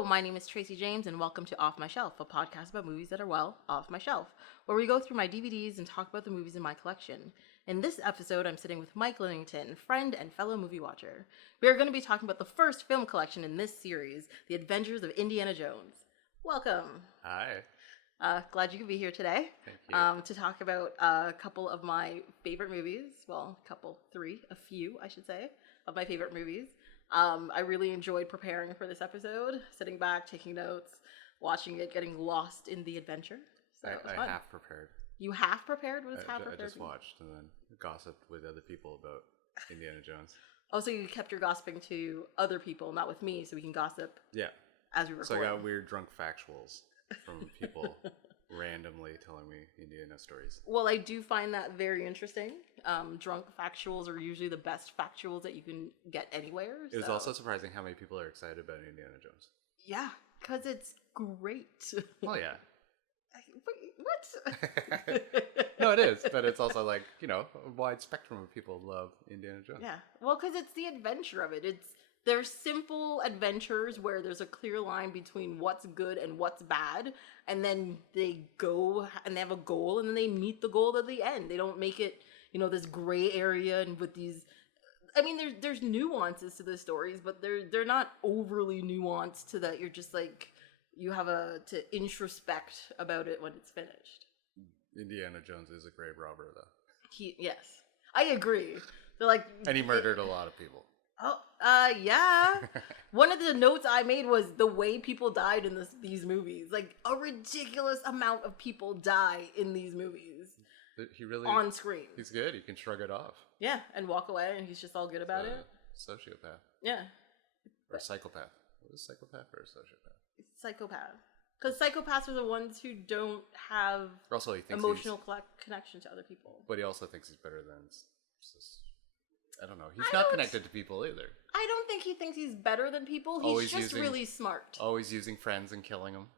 Hello, my name is Tracy James, and welcome to Off My Shelf, a podcast about movies that are, well, off my shelf, where we go through my DVDs and talk about the movies in my collection. In this episode, I'm sitting with Mike Linington, friend and fellow movie watcher. We are going to be talking about the first film collection in this series, The Adventures of Indiana Jones. Welcome. Hi. Glad you could be here today. Thank you. To talk about a couple of my favorite movies. Well, a few, I should say, of my favorite movies. I really enjoyed preparing for this episode, sitting back, taking notes, watching it, getting lost in the adventure. So I half prepared. You half prepared? What is half prepared? I just watched and then gossiped with other people about Indiana Jones. Oh, so you kept your gossiping to other people, not with me, so we can gossip as we record. So I got weird drunk factuals from people randomly telling me Indiana stories. Well, I do find that very interesting. Drunk factuals are usually the best factuals that you can get anywhere. It was also surprising how many people are excited about Indiana Jones. Yeah, because it's great. Well, yeah. What? No, it is, but it's also like, a wide spectrum of people love Indiana Jones. Yeah, well, because it's the adventure of it. They're simple adventures where there's a clear line between what's good and what's bad, and then they go and they have a goal, and then they meet the goal at the end. They don't make it, this gray area and with these. I mean, there's nuances to the stories, but they're not overly nuanced to that. You're just like you have to introspect about it when it's finished. Indiana Jones is a grave robber, though. Yes, I agree. They're like, and he murdered a lot of people. Oh, yeah. One of the notes I made was the way people died in these movies. Like, a ridiculous amount of people die in these movies. He really on screen. He's good. He can shrug it off. Yeah, and walk away, and he's just all good about it. Sociopath. Yeah. Or psychopath. What is psychopath or sociopath? Psychopath. Because psychopaths are the ones who don't have also, he thinks emotional connection to other people. But he also thinks he's better than... I don't know. He's not connected to people either. I don't think he thinks he's better than people. He's just really smart. Always using friends and killing them.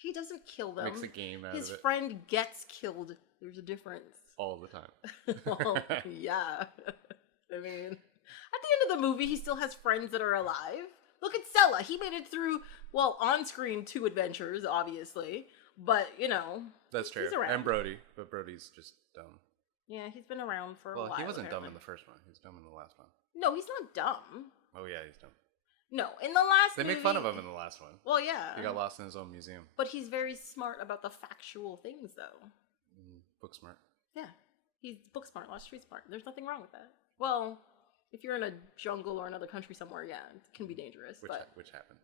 He doesn't kill them. Makes a game out of it. His friend gets killed. There's a difference. All the time. Well, yeah. I mean, at the end of the movie, he still has friends that are alive. Look at Sella. He made it through, on screen 2 adventures, obviously. But, That's true. He's around. And Brody. But Brody's just dumb. Yeah, he's been around for a while. Well, he wasn't apparently. dumb in the first one. He was dumb in the last one. No, he's not dumb. Oh, yeah, he's dumb. No, in the last movie... They make fun of him in the last one. Well, yeah. He got lost in his own museum. But he's very smart about the factual things, though. Book smart. Yeah. He's book smart, not street smart. There's nothing wrong with that. Well, if you're in a jungle or another country somewhere, yeah, it can be dangerous. Which happens.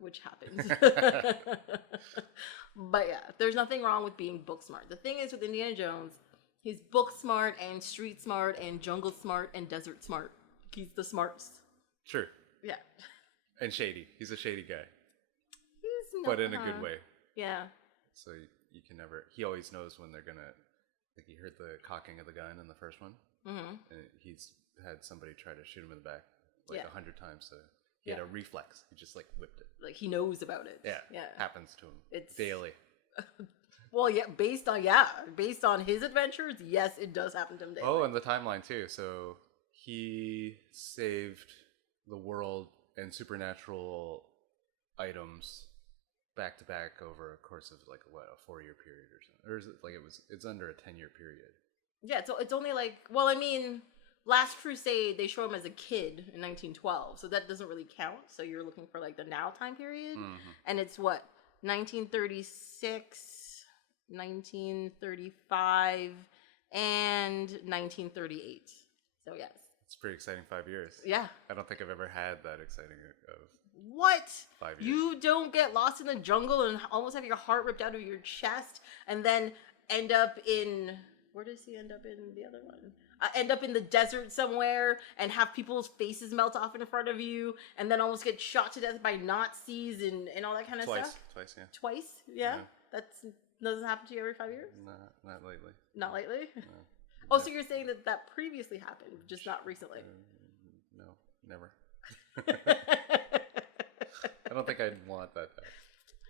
But yeah, there's nothing wrong with being book smart. The thing is with Indiana Jones... He's book smart and street smart and jungle smart and desert smart. He's the smarts. True. Yeah. And shady. He's a shady guy. He's not. But in a good way. Yeah. So you can never... He always knows when they're going to... Like, he heard the cocking of the gun in the first one. Mm-hmm. And he's had somebody try to shoot him in the back 100 times. So he had a reflex. He just, whipped it. Like, he knows about it. Yeah. Happens to him. It's daily. Well, yeah, based on his adventures, yes, it does happen to him daily. Oh, and the timeline too. So he saved the world and supernatural items back to back over a course of a 4-year period or something. Or is it it's under a 10-year period? Yeah, so it's only Last Crusade, they show him as a kid in 1912, so that doesn't really count. So you're looking for the now time period, and it's 1936. 1935 and 1938. So yes, it's a pretty exciting 5 years. Yeah, I don't think I've ever had that exciting of what 5 years. You don't get lost in the jungle and almost have your heart ripped out of your chest, and then end up in where does he end up in the other one? End up in the desert somewhere and have people's faces melt off in front of you, and then almost get shot to death by Nazis and all that kind of stuff. Twice, yeah. That's doesn't happen to you every 5 years? Not lately. Not lately? No. Oh, so you're saying that previously happened, just not recently? No, never. I don't think I'd want that back.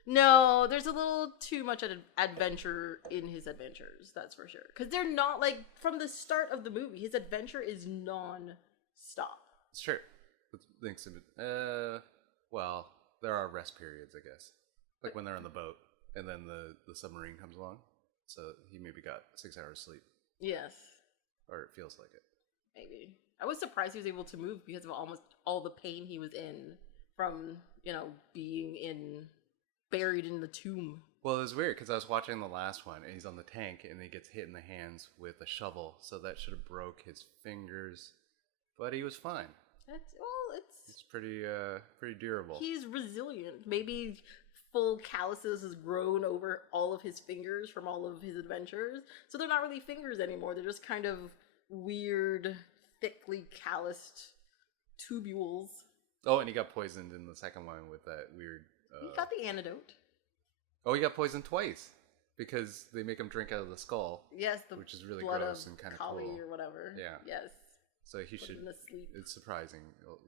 No, there's a little too much adventure in his adventures, that's for sure. Because they're not, from the start of the movie, his adventure is non-stop. It's true. Well, there are rest periods, I guess. Like when they're on the boat and then the submarine comes along. So he maybe got 6 hours sleep. Yes. Or it feels like it. Maybe. I was surprised he was able to move because of almost all the pain he was in from, being buried in the tomb. Well, it was weird because I was watching the last one and he's on the tank and he gets hit in the hands with a shovel. So that should have broke his fingers. But he was fine. It's pretty durable. He's resilient. Maybe full calluses has grown over all of his fingers from all of his adventures. So they're not really fingers anymore. They're just kind of weird, thickly calloused tubules. Oh, and he got poisoned in the second one with that weird... He got the antidote. Oh, he got poisoned twice. Because they make him drink out of the skull. Yes, which is really blood gross of and kind of Kali cool. or whatever. Yeah. Yes. So he should... Sleep. It's surprising.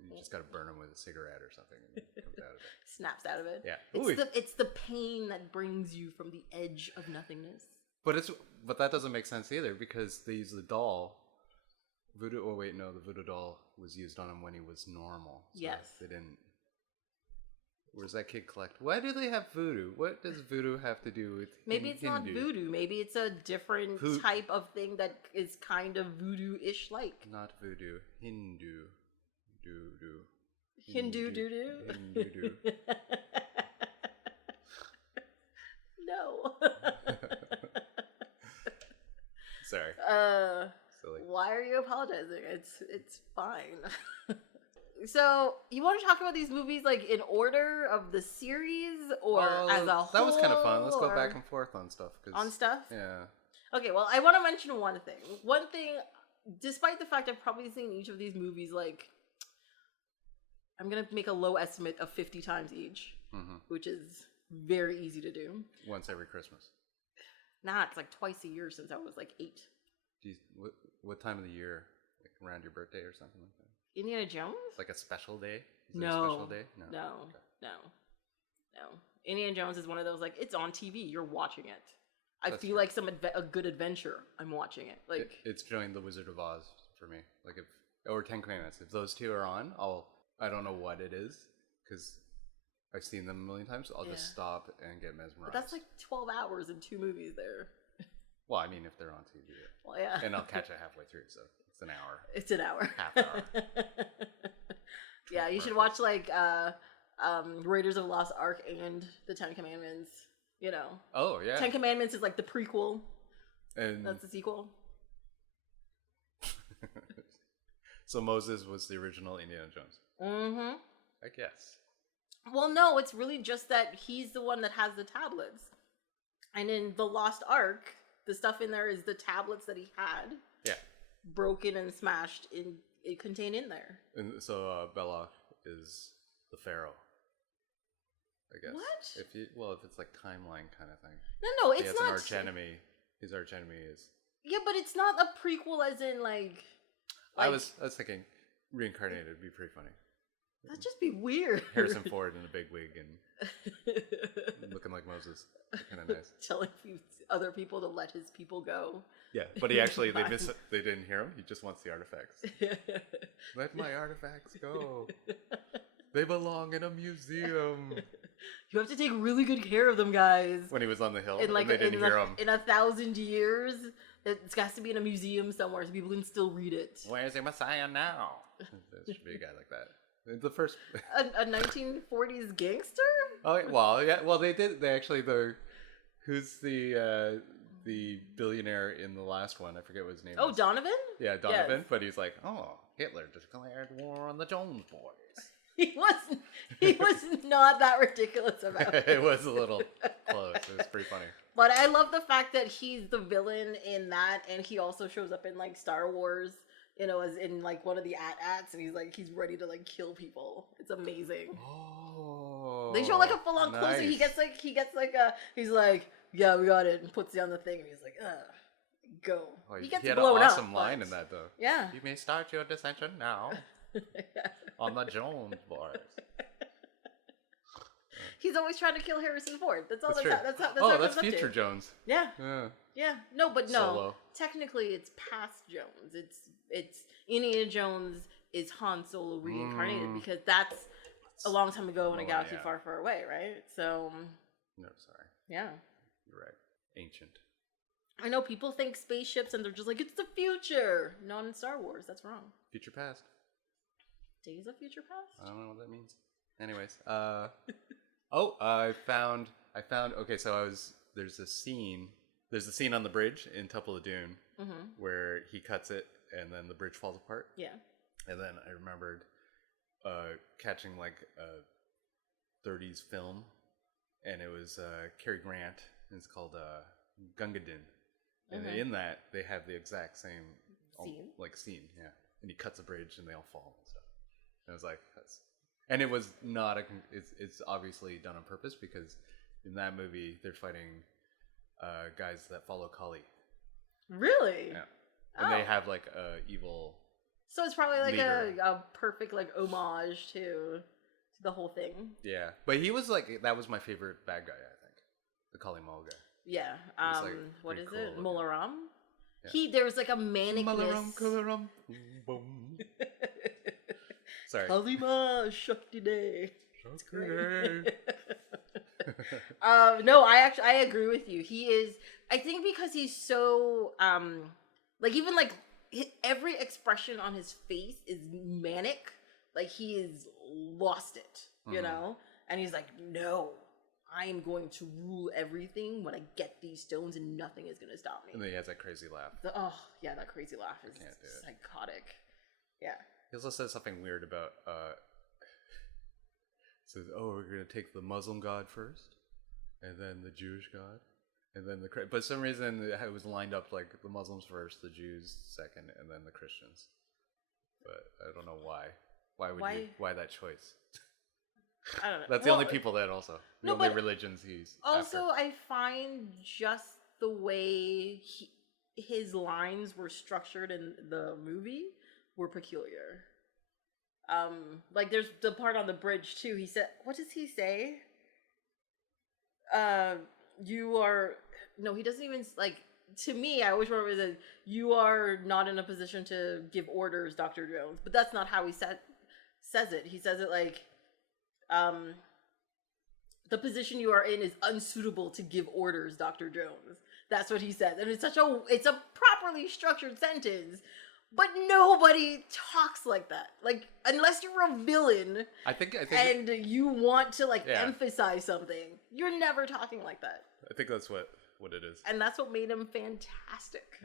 You just got to burn him with a cigarette or something and it comes out of it. Snaps out of it. Yeah. It's the pain that brings you from the edge of nothingness. But that doesn't make sense either because they use the doll. Voodoo. Oh wait, no, the voodoo doll was used on him when he was normal. So yes. They didn't. Where's that kid collect? Why do they have voodoo? What does voodoo have to do with Maybe it's Hindu? not voodoo. Maybe it's a different type of thing that is kind of voodoo-ish like. Not voodoo. Hindu. Doo-doo. Hindu doo-doo? Hindu. No. Sorry. Silly. Why are you apologizing? It's fine. So, you want to talk about these movies like in order of the series or as a whole? That was kind of fun. Let's go back and forth on stuff. On stuff? Yeah. Okay, well, I want to mention one thing. One thing, despite the fact I've probably seen each of these movies like, I'm going to make a low estimate of 50 times each, which is very easy to do. Once every Christmas. Nah, it's like twice a year since I was like 8. What time of the year? Like around your birthday or something like that? Indiana Jones? Like a special day? Is no. there a special day? No. Okay. No. Indiana Jones is one of those, like, it's on TV. You're watching it. That's feel like a good adventure. I'm watching it. Like it's joined The Wizard of Oz for me. Like or 10 Commandments. If those two are on, I don't know what it is because I've seen them a million times. I'll just stop and get mesmerized. But that's like 12 hours and 2 movies there. Well, I mean, if they're on TV. Well, yeah. And I'll catch it halfway through, so it's an hour. It's an hour. Half hour. Yeah, you should watch like Raiders of the Lost Ark and the 10 Commandments. Oh yeah. 10 Commandments is like the prequel. And that's the sequel. So Moses was the original Indiana Jones. Mm-hmm. I guess. Well, no, it's really just that he's the one that has the tablets. And in the Lost Ark, the stuff in there is the tablets that he had. Yeah. Broken and smashed contained in there. And so Belloc is the Pharaoh, I guess. What? If it's like timeline kind of thing. No, it's not. He has an arch enemy. His arch enemy is. Yeah, but it's not a prequel as in like I was thinking reincarnated would be pretty funny. That'd just be weird. Harrison Ford in a big wig and looking like Moses. Kind of nice. Telling other people to let his people go. Yeah, but he actually, they didn't hear him. He just wants the artifacts. Let my artifacts go. They belong in a museum. You have to take really good care of them, guys. When he was on the hill, and they didn't hear him. In 1,000 years, it has to be in a museum somewhere so people can still read it. Where's the Messiah now? There should be a guy like that. The first a 1940s gangster? Oh well, yeah. Well, they did. They actually who's the billionaire in the last one? I forget what his name. Oh, Donovan. Yeah, Donovan. Yes. But he's like, Hitler declared war on the Jones boys. He was not that ridiculous about it. It was a little close. It was pretty funny. But I love the fact that he's the villain in that, and he also shows up in like Star Wars. As in like one of the AT-ATs, and he's ready to like kill people. It's amazing. Oh, they show like a full on close. He gets he's like, yeah, we got it, and puts it on the thing, and he's like, go. Oh, he gets had blown an awesome up, line in that though. Yeah. You may start your dissension now on the Jones boys. He's always trying to kill Harrison Ford. That's all. That's future Jones. Yeah. Yeah. No, but no. Solo. Technically, it's past Jones. It's Indiana Jones is Han Solo reincarnated because that's a long time ago in a Millennia. galaxy far, far away, right? So, No, sorry. yeah. You're right. Ancient. I know people think spaceships and they're just like, it's the future. Not in Star Wars. That's wrong. Future past. Days of Future Past? I don't know what that means. Anyways, I found. Okay, so there's a scene on the bridge in Temple of Doom where he cuts it and then the bridge falls apart. Yeah. And then I remembered catching like a 30s film, and it was Cary Grant, and it's called Gungadin. And in that, they have the exact same scene, yeah. And he cuts a bridge and they all fall and stuff. And I was like, and it was not it's obviously done on purpose, because in that movie they're fighting guys that follow Kali. Really? Yeah. And they have like a evil. So it's probably like leader. a perfect like homage to the whole thing. Yeah, but he was like, that was my favorite bad guy, I think, the Kali Mal guy. Yeah. Like what is cool it? looking. Molaram? Yeah. There was like a manicness. Molaram, boom. Sorry. Kalima Shakti Day. That's great. No, I agree with you. He is, I think because he's so like even like every expression on his face is manic. Like he is lost it, you know? And he's like, no, I am going to rule everything when I get these stones and nothing is going to stop me. And then he has that crazy laugh. That crazy laugh is psychotic. Yeah. He also says something weird about, says, we're going to take the Muslim god first, and then the Jewish god, and then but for some reason it was lined up like the Muslims first, the Jews second, and then the Christians. But I don't know why. Why that choice? I don't know. That's the only people that the only religions he's also after. I find just the way his lines were structured in the movie were peculiar. Like there's the part on the bridge too. He said, what does he say? He doesn't even, like, to me, I always remember that you are not in a position to give orders, Dr. Jones. But that's not how he says it. He says it like, the position you are in is unsuitable to give orders, Dr. Jones. That's what he says. And it's a properly structured sentence. But nobody talks like that. Like, unless you're a villain, I think and you want to emphasize something, you're never talking like that. I think that's what it is. And that's what made him fantastic.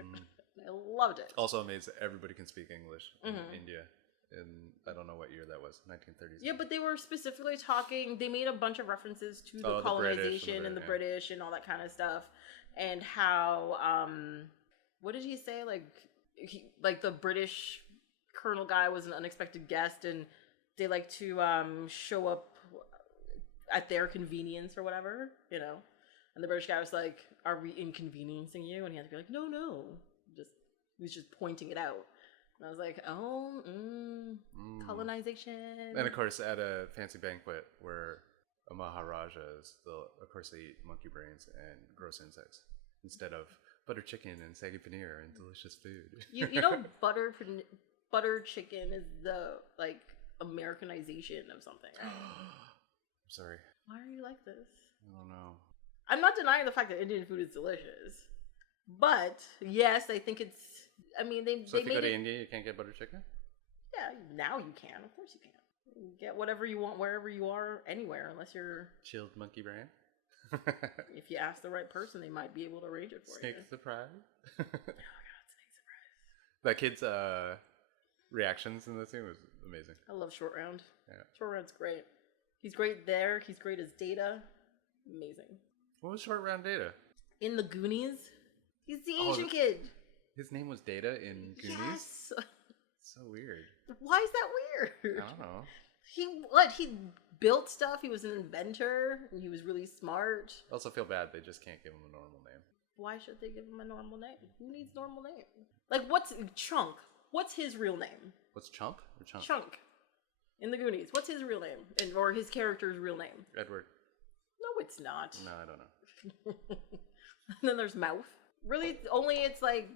I loved it. Also amazed that everybody can speak English in India. In I don't know what year that was, 1930s. Yeah, but they were specifically talking. They made a bunch of references to the colonization and the British and all that kind of stuff, and how what did he say? Like the British colonel guy was an unexpected guest, and they like to show up at their convenience or whatever, you know. And the British guy was like, "Are we inconveniencing you?" And he had to be like, "No." He was just pointing it out. And I was like, colonization. And of course, at a fancy banquet where a Maharaja is, of course, they eat monkey brains and gross insects instead of butter chicken and saggy paneer and delicious food. You know, butter chicken is the Americanization of something, right? I'm sorry. Why are you like this? I don't know. I'm not denying the fact that Indian food is delicious, but yes, I think it's. I mean, So if you go to India, you can't get butter chicken? Yeah, now you can. Of course you can. You can get whatever you want wherever you are, anywhere, unless you're chilled monkey brain. If you ask the right person, they might be able to arrange it for Snake you. surprise. Oh my god, snake surprise! That kid's reactions in this scene was amazing. I love Short Round. Yeah, Short Round's great. He's great there. He's great as Data. Amazing. What was Short Round Data? In the Goonies, he's the Asian kid. His name was Data in Goonies? Yes. So weird. Why is that weird? I don't know. He built stuff. He was an inventor. And he was really smart. I also feel bad they just can't give him a normal name. Why should they give him a normal name? Who needs normal name? Like, what's Chunk? What's his real name? What's Chunk or Chunk? Chunk. In the Goonies. What's his real name? Or his character's real name? Edward. No, it's not. No, I don't know. And then there's Mouth. Really, only it's like,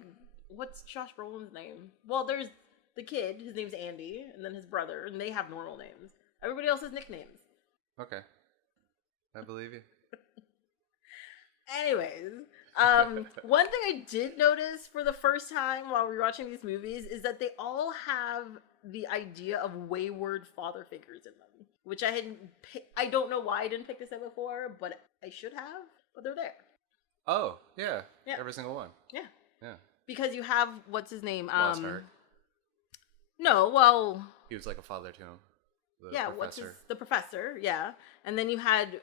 what's Josh Brolin's name? Well, there's the kid. His name's Andy. And then his brother. And they have normal names. Everybody else has nicknames. Okay. I believe you. Anyways, one thing I did notice for the first time while we were watching these movies is that they all have the idea of wayward father figures in them, which I don't know why I didn't pick this up before, but I should have, but they're there. Oh, yeah. Every single one. Yeah. Yeah. Because you have, what's his name? Lost Ark. No, well... He was like a father to him. The professor, yeah. And then you had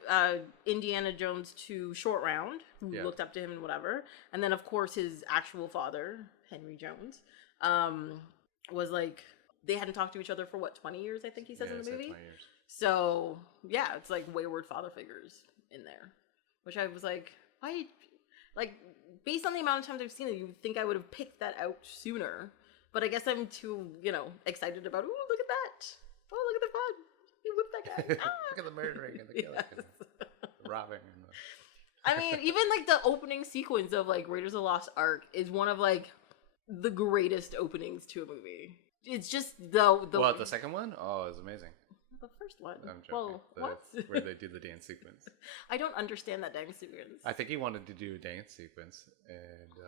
Indiana Jones to Short Round, who looked up to him and whatever. And then, of course, his actual father, Henry Jones, was like... They hadn't talked to each other for, 20 years, I think he says in the movie? 20 years. So, yeah, it's like wayward father figures in there. Which I was like, why... Like, based on the amount of times I've seen it, you'd think I would have picked that out sooner. But I guess I'm too, excited about, ooh, look at that. Oh, look at the fun. He whipped that guy. Look at the murdering and the killing and the robbing. And I mean, even, the opening sequence of, Raiders of the Lost Ark is one of, the greatest openings to a movie. It's just the second one? Oh, it was amazing. The first one. I'm joking. Well, what? Where they do the dance sequence. I don't understand that dance sequence. I think he wanted to do a dance sequence, and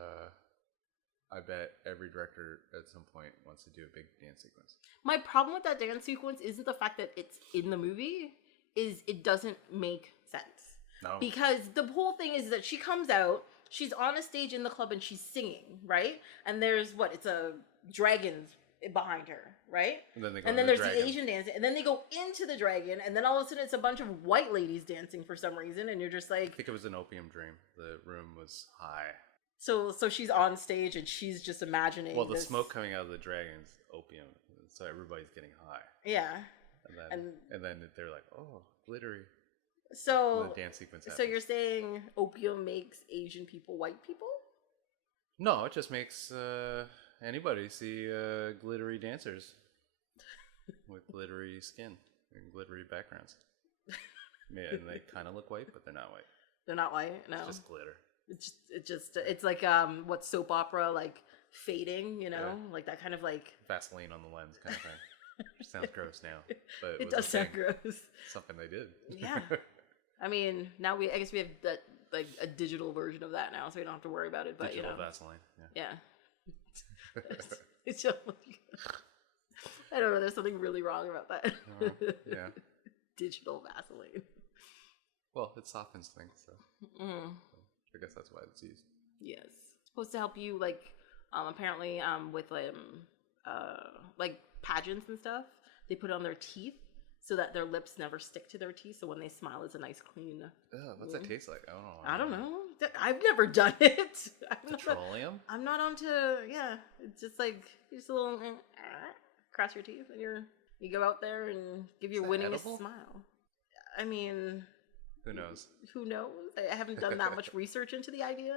I bet every director at some point wants to do a big dance sequence. My problem with that dance sequence isn't the fact that it's in the movie, is it doesn't make sense. No. Because the whole thing is that she comes out, she's on a stage in the club and she's singing, right? And there's it's a dragon's behind her, right? And then there's the Asian dancing, and then they go into the dragon, and then all of a sudden it's a bunch of white ladies dancing for some reason, and you're just like... I think it was an opium dream. The room was high. So she's on stage, and she's just imagining the smoke coming out of the dragon's opium, so everybody's getting high. Yeah. And then they're like, oh, glittery. So... And the dance sequence happens. So you're saying opium makes Asian people white people? No, it just makes... anybody see glittery dancers with glittery skin and glittery backgrounds. Yeah, and they kind of look white, but they're not white. They're not white? No. It's just glitter. It's like what soap opera, fading, like that kind of Vaseline on the lens kind of thing. Sounds gross now, but it does sound gross. Something they did. Yeah. I mean, now I guess we have that a digital version of that now, so we don't have to worry about it. But digital Vaseline. Yeah. It's just I don't know. There's something really wrong about that. Yeah. Digital Vaseline. Well, it softens things, so. So I guess that's why it's used. Yes, it's supposed to help you apparently with pageants and stuff. They put it on their teeth so that their lips never stick to their teeth. So when they smile, it's a nice clean. What's that taste like? I don't know. I've never done it. Petroleum? I'm not onto. Yeah, it's just just a little cross your teeth, and you go out there and give your winningest smile. I mean, who knows? Who knows? I haven't done that much research into the idea.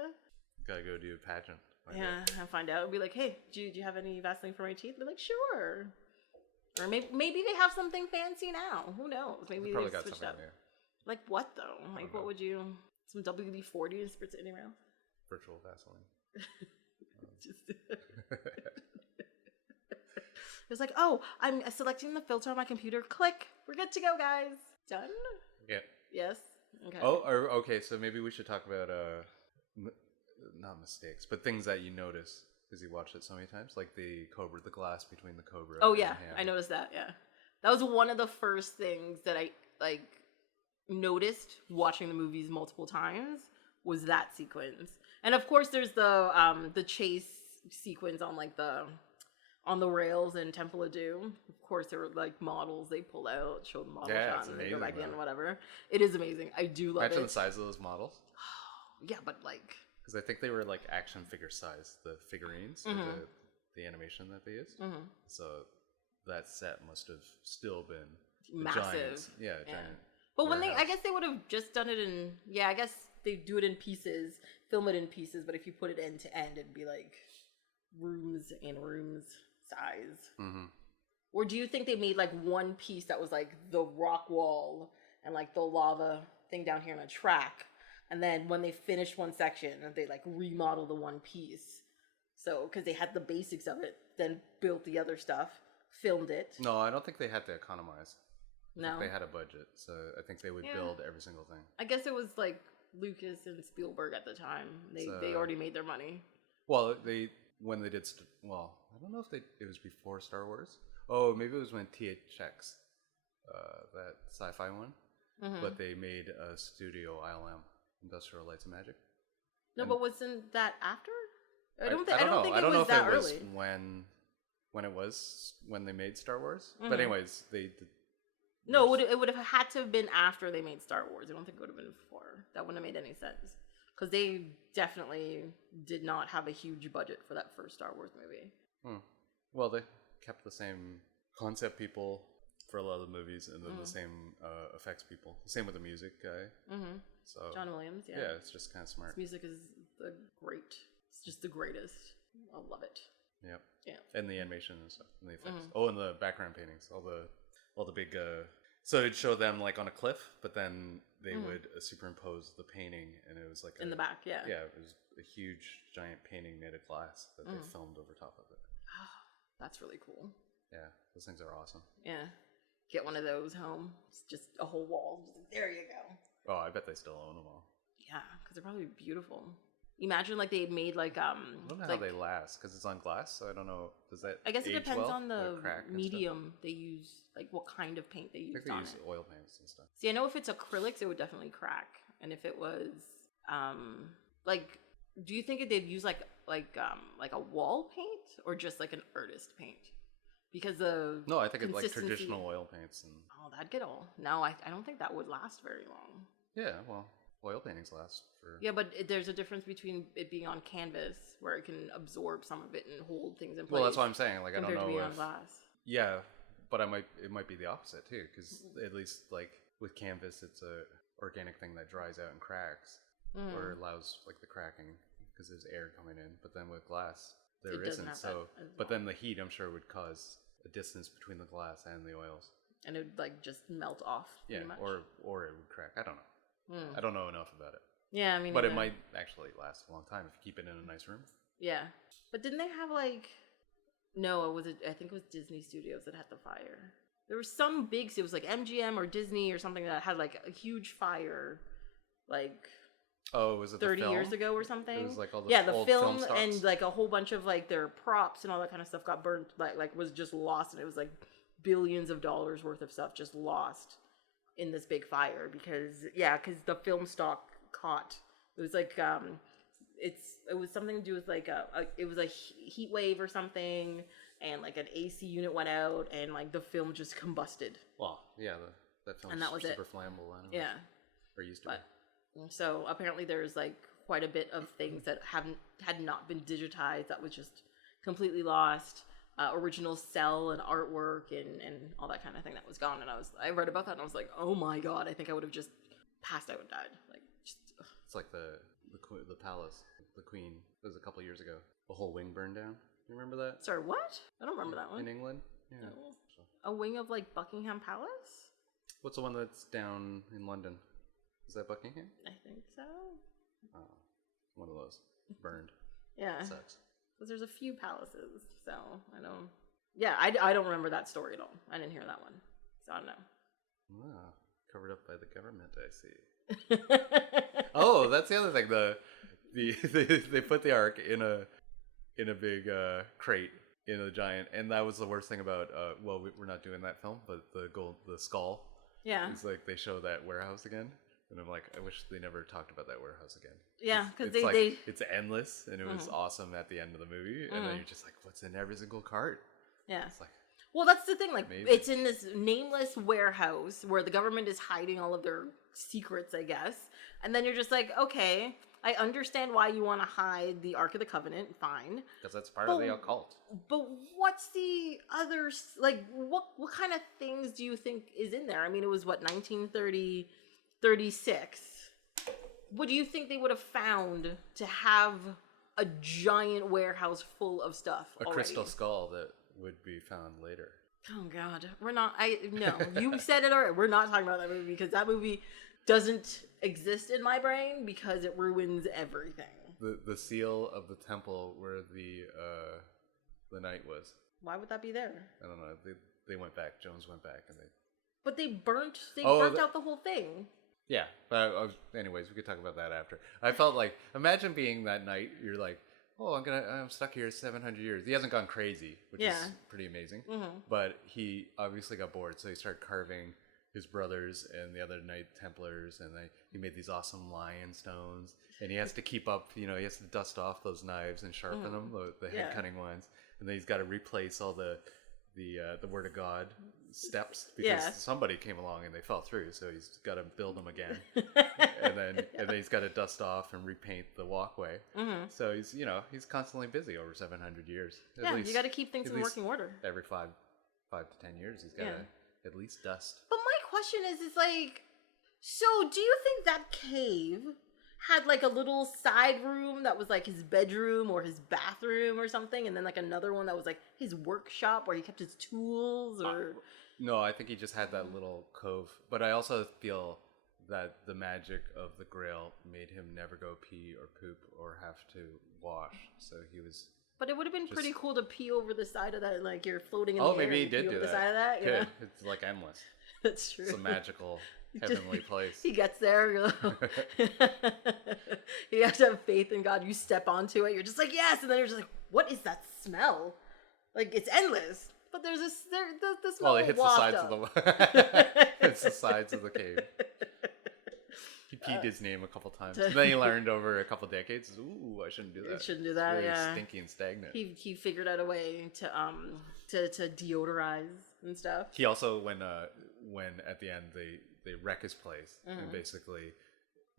Gotta go do a pageant. I'll find out. I'll be like, hey, do you have any Vaseline for my teeth? They're like, sure. Or maybe they have something fancy now. Who knows? Maybe probably they got switched something up. there. Like what though? What would you? Some WD-40 to spritz it in your mouth? Virtual Vaseline. It's like, oh, I'm selecting the filter on my computer. Click. We're good to go, guys. Done? Yeah. Yes? Okay. Oh, okay, so maybe we should talk about, not mistakes, but things that you notice because you watched it so many times. Like the glass between the cobra. Oh, yeah. I noticed that, yeah. That was one of the first things that I, noticed watching the movies multiple times was that sequence. And of course there's the chase sequence on the rails in Temple of Doom. Of course there were models they pull out, show the model shot, and they go back in, whatever. It is amazing. I do love Imagine it. the size of those models. Yeah, but because I think they were action figure size, the figurines, the animation that they used. Mm-hmm. So that set must have still been massive. Giants. Yeah, giant. But when I guess they would have just done it in, I guess they do it in pieces, film it in pieces, but if you put it end to end, it'd be rooms and rooms size. Mm-hmm. Or do you think they made one piece that was the rock wall and the lava thing down here on a track, and then when they finished one section, they remodel the one piece? So, because they had the basics of it, then built the other stuff, filmed it. No, I don't think they had to economize. No. They had a budget, so I think they would build every single thing. I guess it was like Lucas and Spielberg at the time. They already made their money. Well, when they did I don't know if it was before Star Wars. Oh, maybe it was when THX, that sci-fi one. Mm-hmm. But they made a studio ILM, Industrial Lights and Magic. No, but wasn't that after? I don't know. think I don't it know was if that it was early. when they made Star Wars. Mm-hmm. But anyways, they did. No, it would have had to have been after they made Star Wars. I don't think it would have been before. That wouldn't have made any sense. Because they definitely did not have a huge budget for that first Star Wars movie. Well, they kept the same concept people for a lot of the movies, and then the same effects people. The same with the music guy. Mm-hmm. So John Williams, yeah. Yeah, it's just kind of smart. His music is It's just the greatest. I love it. Yep. Yeah. And the animation and stuff, and the effects. Mm-hmm. Oh, and the background paintings, all the big. So it'd show them like on a cliff, but then they would superimpose the painting, and it was like in the back. Yeah. Yeah, it was a huge giant painting made of glass that they filmed over top of it. That's really cool. Yeah, those things are awesome. Yeah. Get one of those home. It's just a whole wall. Just like, there you go. Oh, I bet they still own them all. Yeah, because they're probably beautiful. Imagine like they made like I don't know how they last because it's on glass, so I don't know. Does that? I guess it depends on the like medium they use, like what kind of paint they use. I think they use oil paints and stuff. See, I know if it's acrylics, it would definitely crack, and if it was like, do you think they'd use like a wall paint or just like an artist paint? Because no, I think it's like traditional oil paints and that'd get all. No, I don't think that would last very long. Yeah, well, oil paintings last for. Yeah, but there's a difference between it being on canvas where it can absorb some of it and hold things in place. Well, that's what I'm saying. Like I don't know to being on glass. Yeah, but it might be the opposite too, because at least like with canvas, it's a organic thing that dries out and cracks, or allows like the cracking because there's air coming in. But then with glass, there isn't. So, but then the heat, I'm sure, would cause a distance between the glass and the oils, and it would like just melt off. Yeah, much. or it would crack. I don't know. I don't know enough about it. Yeah, I mean, but it might actually last a long time if you keep it in a nice room. Yeah, but didn't they have like? No, I think it was Disney Studios that had the fire. There was some big. It was like MGM or Disney or something that had like a huge fire, like. Oh, was it 30 years ago or something? It was like all the old film and like a whole bunch of like their props and all that kind of stuff got burnt, like was just lost, and it was like billions of dollars worth of stuff just lost in this big fire because the film stock caught. It was like it was something to do with like it was a heat wave or something, and like an AC unit went out and like the film just combusted. Well, yeah, that film was super flammable. Anyway. Yeah, or used to be. So apparently there's like quite a bit of things that had not been digitized that was just completely lost. Original cell and artwork and all that kind of thing that was gone. And I read about that and I was like, oh my god, I think I would have just passed out and died. Like, just, it's like the palace, the Queen. It was a couple years ago. The whole wing burned down. You remember that? Sorry, what? I don't remember that one. In England? Yeah. No. A wing of like Buckingham Palace? What's the one that's down in London? Is that Buckingham? I think so. Oh, one of those. Burned. Yeah. Sucks. Because there's a few palaces, so I don't... Yeah, I don't remember that story at all. I didn't hear that one, so I don't know. Ah, covered up by the government, I see. Oh, that's the other thing. They put the Ark in a big crate in a giant, and that was the worst thing about. Well, we're not doing that film, but the skull. Yeah. It's like they show that warehouse again. And I'm like, I wish they never talked about that warehouse again. Yeah, because it's endless, and it was awesome at the end of the movie, and then you're just like, what's in every single cart? Yeah. It's like, well, that's the thing. Like, it's in this nameless warehouse where the government is hiding all of their secrets, I guess. And then you're just like, okay, I understand why you want to hide the Ark of the Covenant. Fine. Because that's part of the occult. But what's the other, like, what kind of things do you think is in there? I mean, it was, 1936. What do you think they would have found to have a giant warehouse full of stuff already? A crystal skull that would be found later. Oh God, no, you said it already. We're not talking about that movie because that movie doesn't exist in my brain because it ruins everything. The seal of the temple where the knight was. Why would that be there? I don't know. They went back. Jones went back and they But they burnt Oh, out the whole thing. Yeah, but anyways, we could talk about that after. I felt like, imagine being that knight. You're like, oh, I'm stuck here 700 years. He hasn't gone crazy, which is pretty amazing. But he obviously got bored, so he started carving his brothers and the other Knight Templars, and he made these awesome lion stones. And he has to keep up, he has to dust off those knives and sharpen them, the head cutting ones. And then he's got to replace all the Word of God steps because somebody came along and they fell through, so he's got to build them again. and then he's got to dust off and repaint the walkway. So he's constantly busy over 700 years. At least, you got to keep things in working order. Every 5 to 10 years, he's got to at least dust. But my question is like, so do you think that cave had like a little side room that was like his bedroom or his bathroom or something, and then like another one that was like his workshop where he kept his tools? Or no, I think he just had that little cove. But I also feel that the magic of the Grail made him never go pee or poop or have to wash. So he was. But it would have been pretty cool to pee over the side of that, like you're floating in the air. Oh, maybe he did do the side of that. Yeah, it's like endless. That's true. It's a magical. Heavenly place. He gets there. You have to have faith in God. You step onto it. You're just like, yes. And then you're just like, what is that smell? Like, it's endless. But there's the smell. Well, it hits the sides of the it's the sides of the cave. He peed his name a couple times. And then he learned over a couple decades, ooh, I shouldn't do that. You shouldn't do that, it's very stinky and stagnant. He figured out a way to deodorize and stuff. He also, when at the end they wreck his place, and basically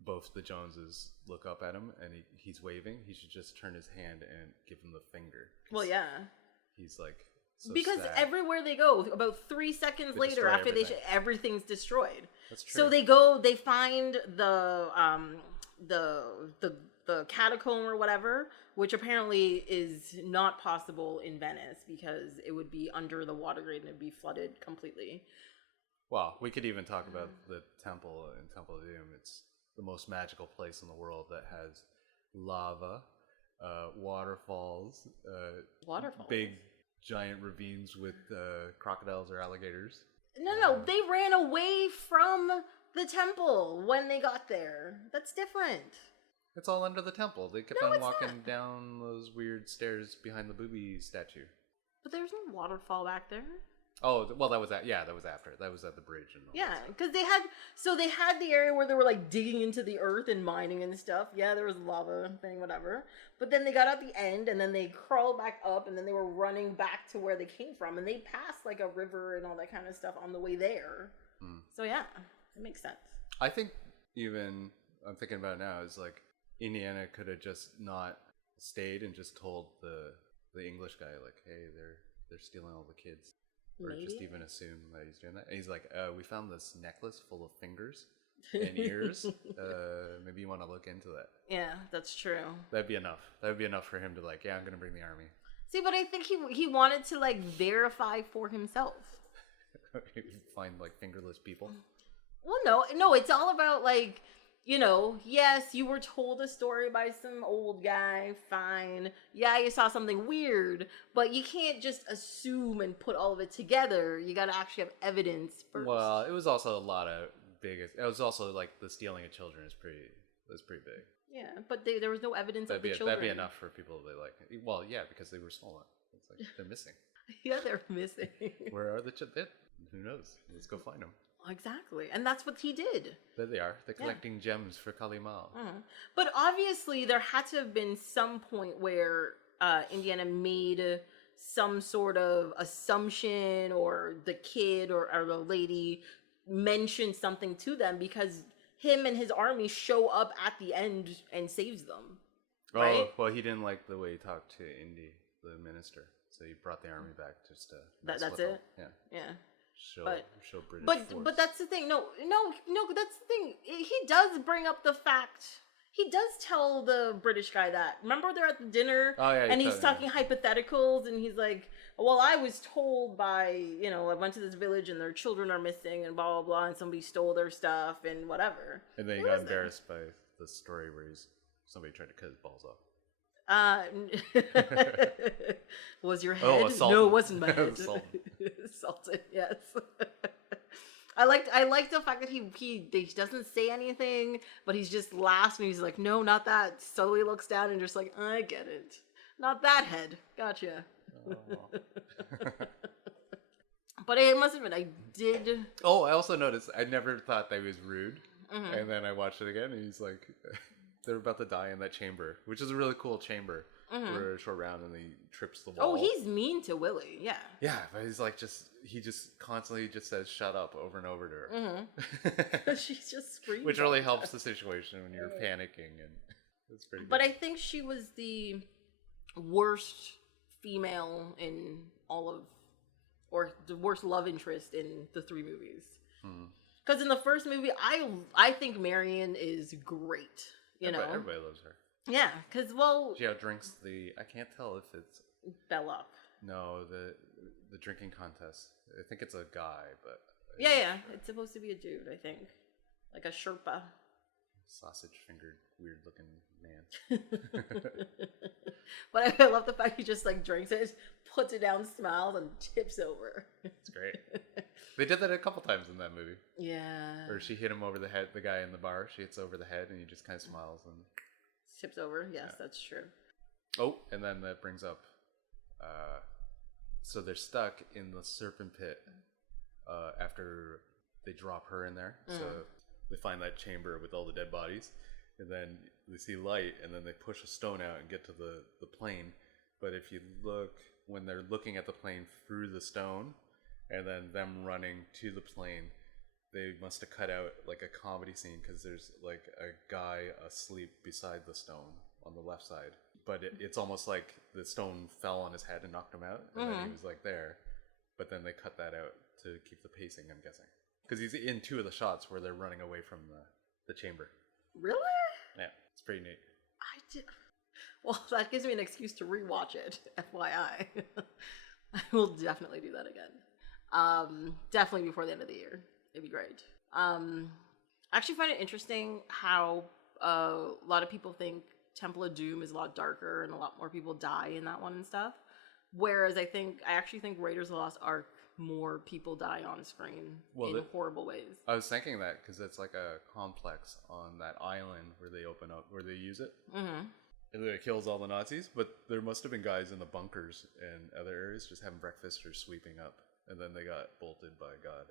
both the Joneses look up at him and he's waving, he should just turn his hand and give him the finger. Well, yeah. He's like, so because sad. Everywhere they go, about 3 seconds later, after everything's destroyed. That's true. So they find the catacomb or whatever, which apparently is not possible in Venice because it would be under the water grade and it'd be flooded completely. Well, we could even talk about the temple in Temple of Doom. It's the most magical place in the world that has lava, waterfalls, big giant ravines with crocodiles or alligators. No, they ran away from the temple when they got there. That's different. It's all under the temple. They kept on walking down those weird stairs behind the booby statue. But there's no waterfall back there. Oh, well, that was that was after. That was at the bridge. And because they had the area where they were like digging into the earth and mining and stuff. Yeah, there was lava thing, whatever. But then they got out the end and then they crawled back up and then they were running back to where they came from and they passed like a river and all that kind of stuff on the way there. So yeah, it makes sense. I think even I'm thinking about it now is like Indiana could have just not stayed and just told the English guy like, hey, they're stealing all the kids. Or just even assume that he's doing that. And he's like, we found this necklace full of fingers and ears. Maybe you want to look into that. Yeah, that's true. That'd be enough. That would be enough for him to like, yeah, I'm going to bring the army. See, but I think he wanted to like verify for himself. Find like fingerless people. Well, no, it's all about like, yes, you were told a story by some old guy, fine. Yeah, you saw something weird, but you can't just assume and put all of it together. You got to actually have evidence first. Well, it was also a lot of it was also like the stealing of children was pretty big. Yeah, but there was no evidence of the children. That'd be enough for people to like. Well, yeah, because they were stolen. It's like they're missing. Yeah, they're missing. Where are the children? Who knows? Let's go find them. Exactly, and that's what he did. There they are. They're collecting gems for Kalimal. But obviously, there had to have been some point where Indiana made some sort of assumption, or the kid or the lady mentioned something to them, because him and his army show up at the end and saves them. Right? Oh, well, he didn't like the way he talked to Indy, the minister, so he brought the army back just to. That's it. Them. Yeah. Show British force. But that's the thing. No, that's the thing. He does bring up the fact. He does tell the British guy that. Remember, they're at the dinner, and he's talking hypotheticals, and he's like, "Well, I was told by I went to this village and their children are missing, and blah blah blah, and somebody stole their stuff and whatever." And then he got embarrassed by the story where somebody tried to cut his balls off. Was your head? No, it wasn't my head. Salted. Salted, yes. I liked the fact that he doesn't say anything, but he's just laughs and he's like, no, not that. Slowly looks down and just like, I get it. Not that head. Gotcha. Oh. But I must admit, I did. Oh, I also noticed I never thought that he was rude, and then I watched it again, and he's like, they're about to die in that chamber, which is a really cool chamber. For a short round, and he trips the wall. Oh, he's mean to Willie, yeah. Yeah, but he's like he just constantly just says "shut up" over and over to her. She's just screaming, which really helps the situation when you're panicking, and it's pretty. But good. I think she was the worst female in all of, or the worst love interest in the 3 movies. Because in the first movie, I think Marion is great. Everybody loves her. Yeah, because, well... She outdrinks I can't tell if it's... Bella. No, the drinking contest. I think it's a guy, but... Yeah. It's supposed to be a dude, I think. Like a Sherpa. Sausage-fingered, weird-looking man. But I love the fact he just, like, drinks it, puts it down, smiles, and tips over. It's great. They did that a couple times in that movie. Yeah. Or she hit him over the head, the guy in the bar. She hits over the head, and he just kind of smiles and... Tips over, yes, that's true. Oh, and then that brings up, so they're stuck in the serpent pit after they drop her in there. So they find that chamber with all the dead bodies, and then they see light, and then they push a stone out and get to the plane. But if you look, when they're looking at the plane through the stone, and then them running to the plane, they must have cut out like a comedy scene because there's like a guy asleep beside the stone on the left side, but it's almost like the stone fell on his head and knocked him out, and then he was like there, but then they cut that out to keep the pacing, I'm guessing, because he's in 2 of the shots where they're running away from the chamber. Really? Yeah, it's pretty neat. Well, that gives me an excuse to rewatch it, FYI. I will definitely do that again. Definitely before the end of the year. It'd be great. I actually find it interesting how a lot of people think Temple of Doom is a lot darker and a lot more people die in that one and stuff. Whereas I actually think Raiders of the Lost Ark, more people die on screen in horrible ways. I was thinking that because it's like a complex on that island where they open up, where they use it. And then it kills all the Nazis, but there must have been guys in the bunkers and other areas just having breakfast or sweeping up, and then they got bolted by God.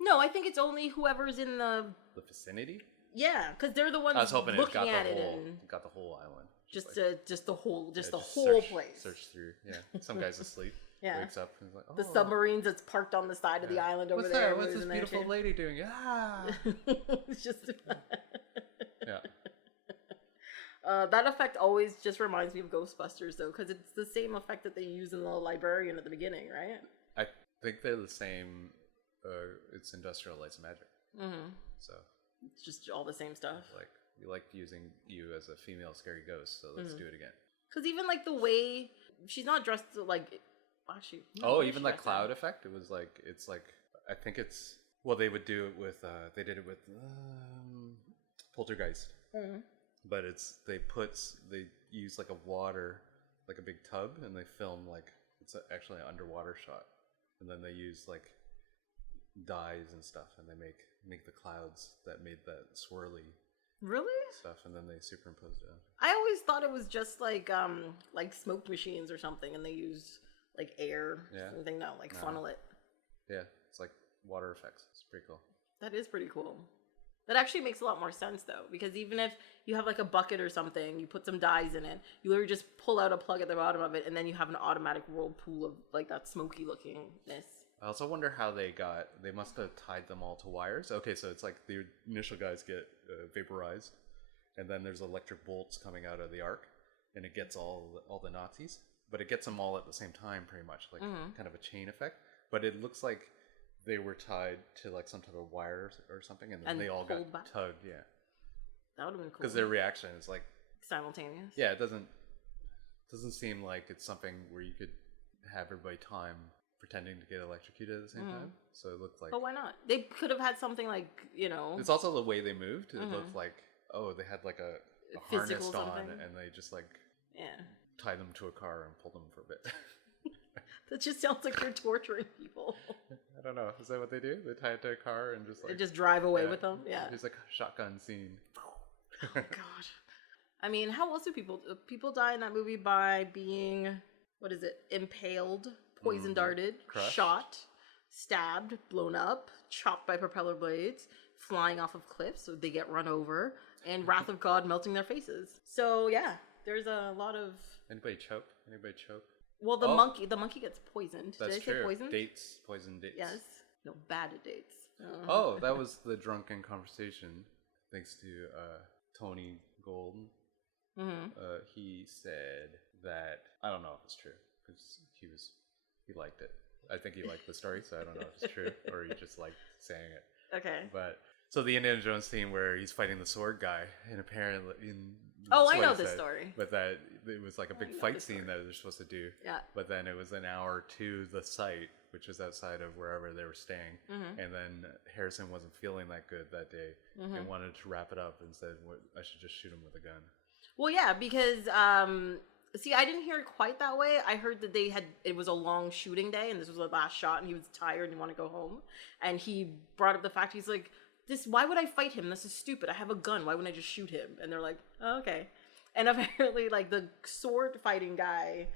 No, I think it's only whoever's in the vicinity. Yeah, because they're the ones looking at it and got the whole island. Just the whole place. Search through. Yeah, some guy's asleep. Yeah, wakes up and is like, oh. The submarines that's parked on the side of the island over there. What's this beautiful lady doing? Ah, it's just yeah. That effect always just reminds me of Ghostbusters, though, because it's the same effect that they use in the librarian at the beginning, right? I think they're the same. It's Industrial Lights and Magic. So it's just all the same stuff. Like, we liked using you as a female scary ghost, so let's do it again. Because even like the way she's not dressed like, actually. Even like cloud effect. It was like, it's like, I think it's, well, they would do it with, they did it with Poltergeist. But they use like a water, like a big tub, and they film like, it's actually an underwater shot. And then they use like dyes and stuff, and they make the clouds that made that swirly stuff, and then they superimposed it on. I always thought it was just like smoke machines or something, and they use like air something funnel it. Yeah, it's like water effects. It's pretty cool. That is pretty cool. That actually makes a lot more sense, though, because even if you have like a bucket or something, you put some dyes in it, you literally just pull out a plug at the bottom of it, and then you have an automatic whirlpool of like that smoky lookingness. I also wonder how they must have tied them all to wires. Okay, so it's like the initial guys get vaporized, and then there's electric bolts coming out of the arc, and it gets all the Nazis, but it gets them all at the same time, pretty much, like kind of a chain effect. But it looks like they were tied to like some type of wires or something, and then they all got tugged. Yeah, that would have been cool. Because their reaction is like simultaneous. Yeah, it doesn't seem like it's something where you could have everybody time pretending to get electrocuted at the same time. So it looked like. But why not? They could have had something like, It's also the way they moved. It looked like they had like a harness on, and they just like tied them to a car and pulled them for a bit. That just sounds like you're torturing people. I don't know. Is that what they do? They tie it to a car and just like... They just drive away with them? Yeah. There's like a shotgun scene. Oh, God. I mean, how else do people die in that movie by being, what is it, impaled, poison darted, shot, stabbed, blown up, chopped by propeller blades, flying off of cliffs so they get run over, and Wrath of God melting their faces. So yeah, there's a lot of... Anybody choke? Well, the monkey gets poisoned. That's Did I say true. poisoned? Poison dates. Yes. No, bad dates. Oh, that was the drunken conversation. Thanks to Tony Gold. He said that, I don't know if it's true, because he liked it. I think he liked the story, so I don't know if it's true, or he just liked saying it. Okay. But, so the Indiana Jones scene where he's fighting the sword guy, and apparently... I know this story. But that it was like a big fight scene that they're supposed to do. Yeah. But then it was an hour to the site, which is outside of wherever they were staying. And then Harrison wasn't feeling that good that day and wanted to wrap it up and said, I should just shoot him with a gun. Well, yeah, because, see, I didn't hear it quite that way. I heard that it was a long shooting day and this was the last shot and he was tired and he wanted to go home. And he brought up the fact, he's like, why would I fight him? This is stupid. I have a gun. Why wouldn't I just shoot him? And they're like, oh, okay. And apparently, like, the sword fighting guy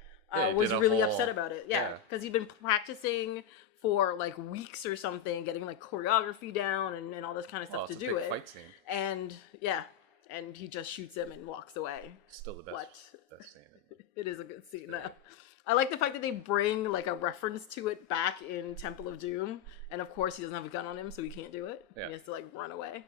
was really upset about it. Yeah, because he'd been practicing for, like, weeks or something, getting, like, choreography down and all this kind of stuff to do it. Fight scene. And, yeah, and he just shoots him and walks away. Still the best scene. It is a good scene, though. I like the fact that they bring, like, a reference to it back in Temple of Doom. And, of course, he doesn't have a gun on him, so he can't do it. Yeah. He has to, like, run away.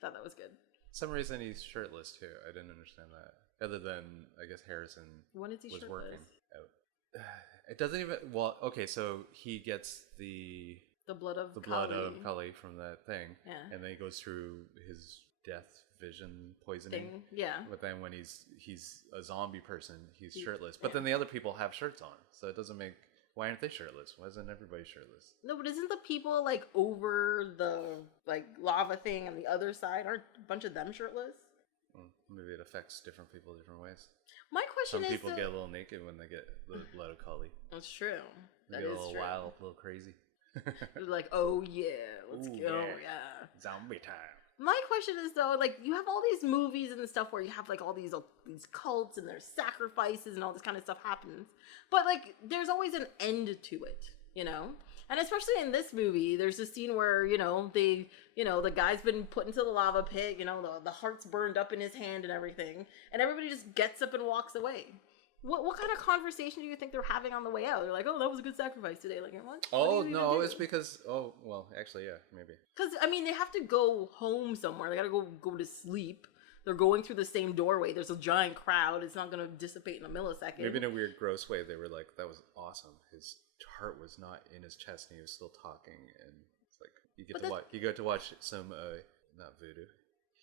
Thought that was good. Some reason he's shirtless, too. I didn't understand that. Other than, I guess, Harrison when is he was shirtless? working out. It doesn't even... Well, okay, so he gets the blood of Cully from that thing. Yeah. And then he goes through his death vision poisoning. Yeah. But then when he's a zombie person, he's shirtless. But then the other people have shirts on. So it doesn't make... Why aren't they shirtless? Why isn't everybody shirtless? No, but isn't the people, like, over the, like, lava thing on the other side, aren't a bunch of them shirtless? Maybe it affects different people different ways. My question Some is... people get a little naked when they get the blood of Cully. That's true. They get a little wild, a little crazy. They're like, oh yeah, let's go, yeah. Zombie time. My question is, though, like, you have all these movies and stuff where you have, like, all these cults and there's sacrifices and all this kind of stuff happens. But, like, there's always an end to it, you know? And especially in this movie, there's a scene where, the guy's been put into the lava pit, the heart's burned up in his hand and everything. And everybody just gets up and walks away. What kind of conversation do you think they're having on the way out? They're like, oh, that was a good sacrifice today. Like, what? Oh, no, it's because, well, actually, yeah, maybe. Because, I mean, they have to go home somewhere. They got to go to sleep. They're going through the same doorway. There's a giant crowd. It's not going to dissipate in a millisecond. Maybe in a weird, gross way, they were like, that was awesome. His heart was not in his chest and he was still talking. And it's like, you get to watch some, not voodoo,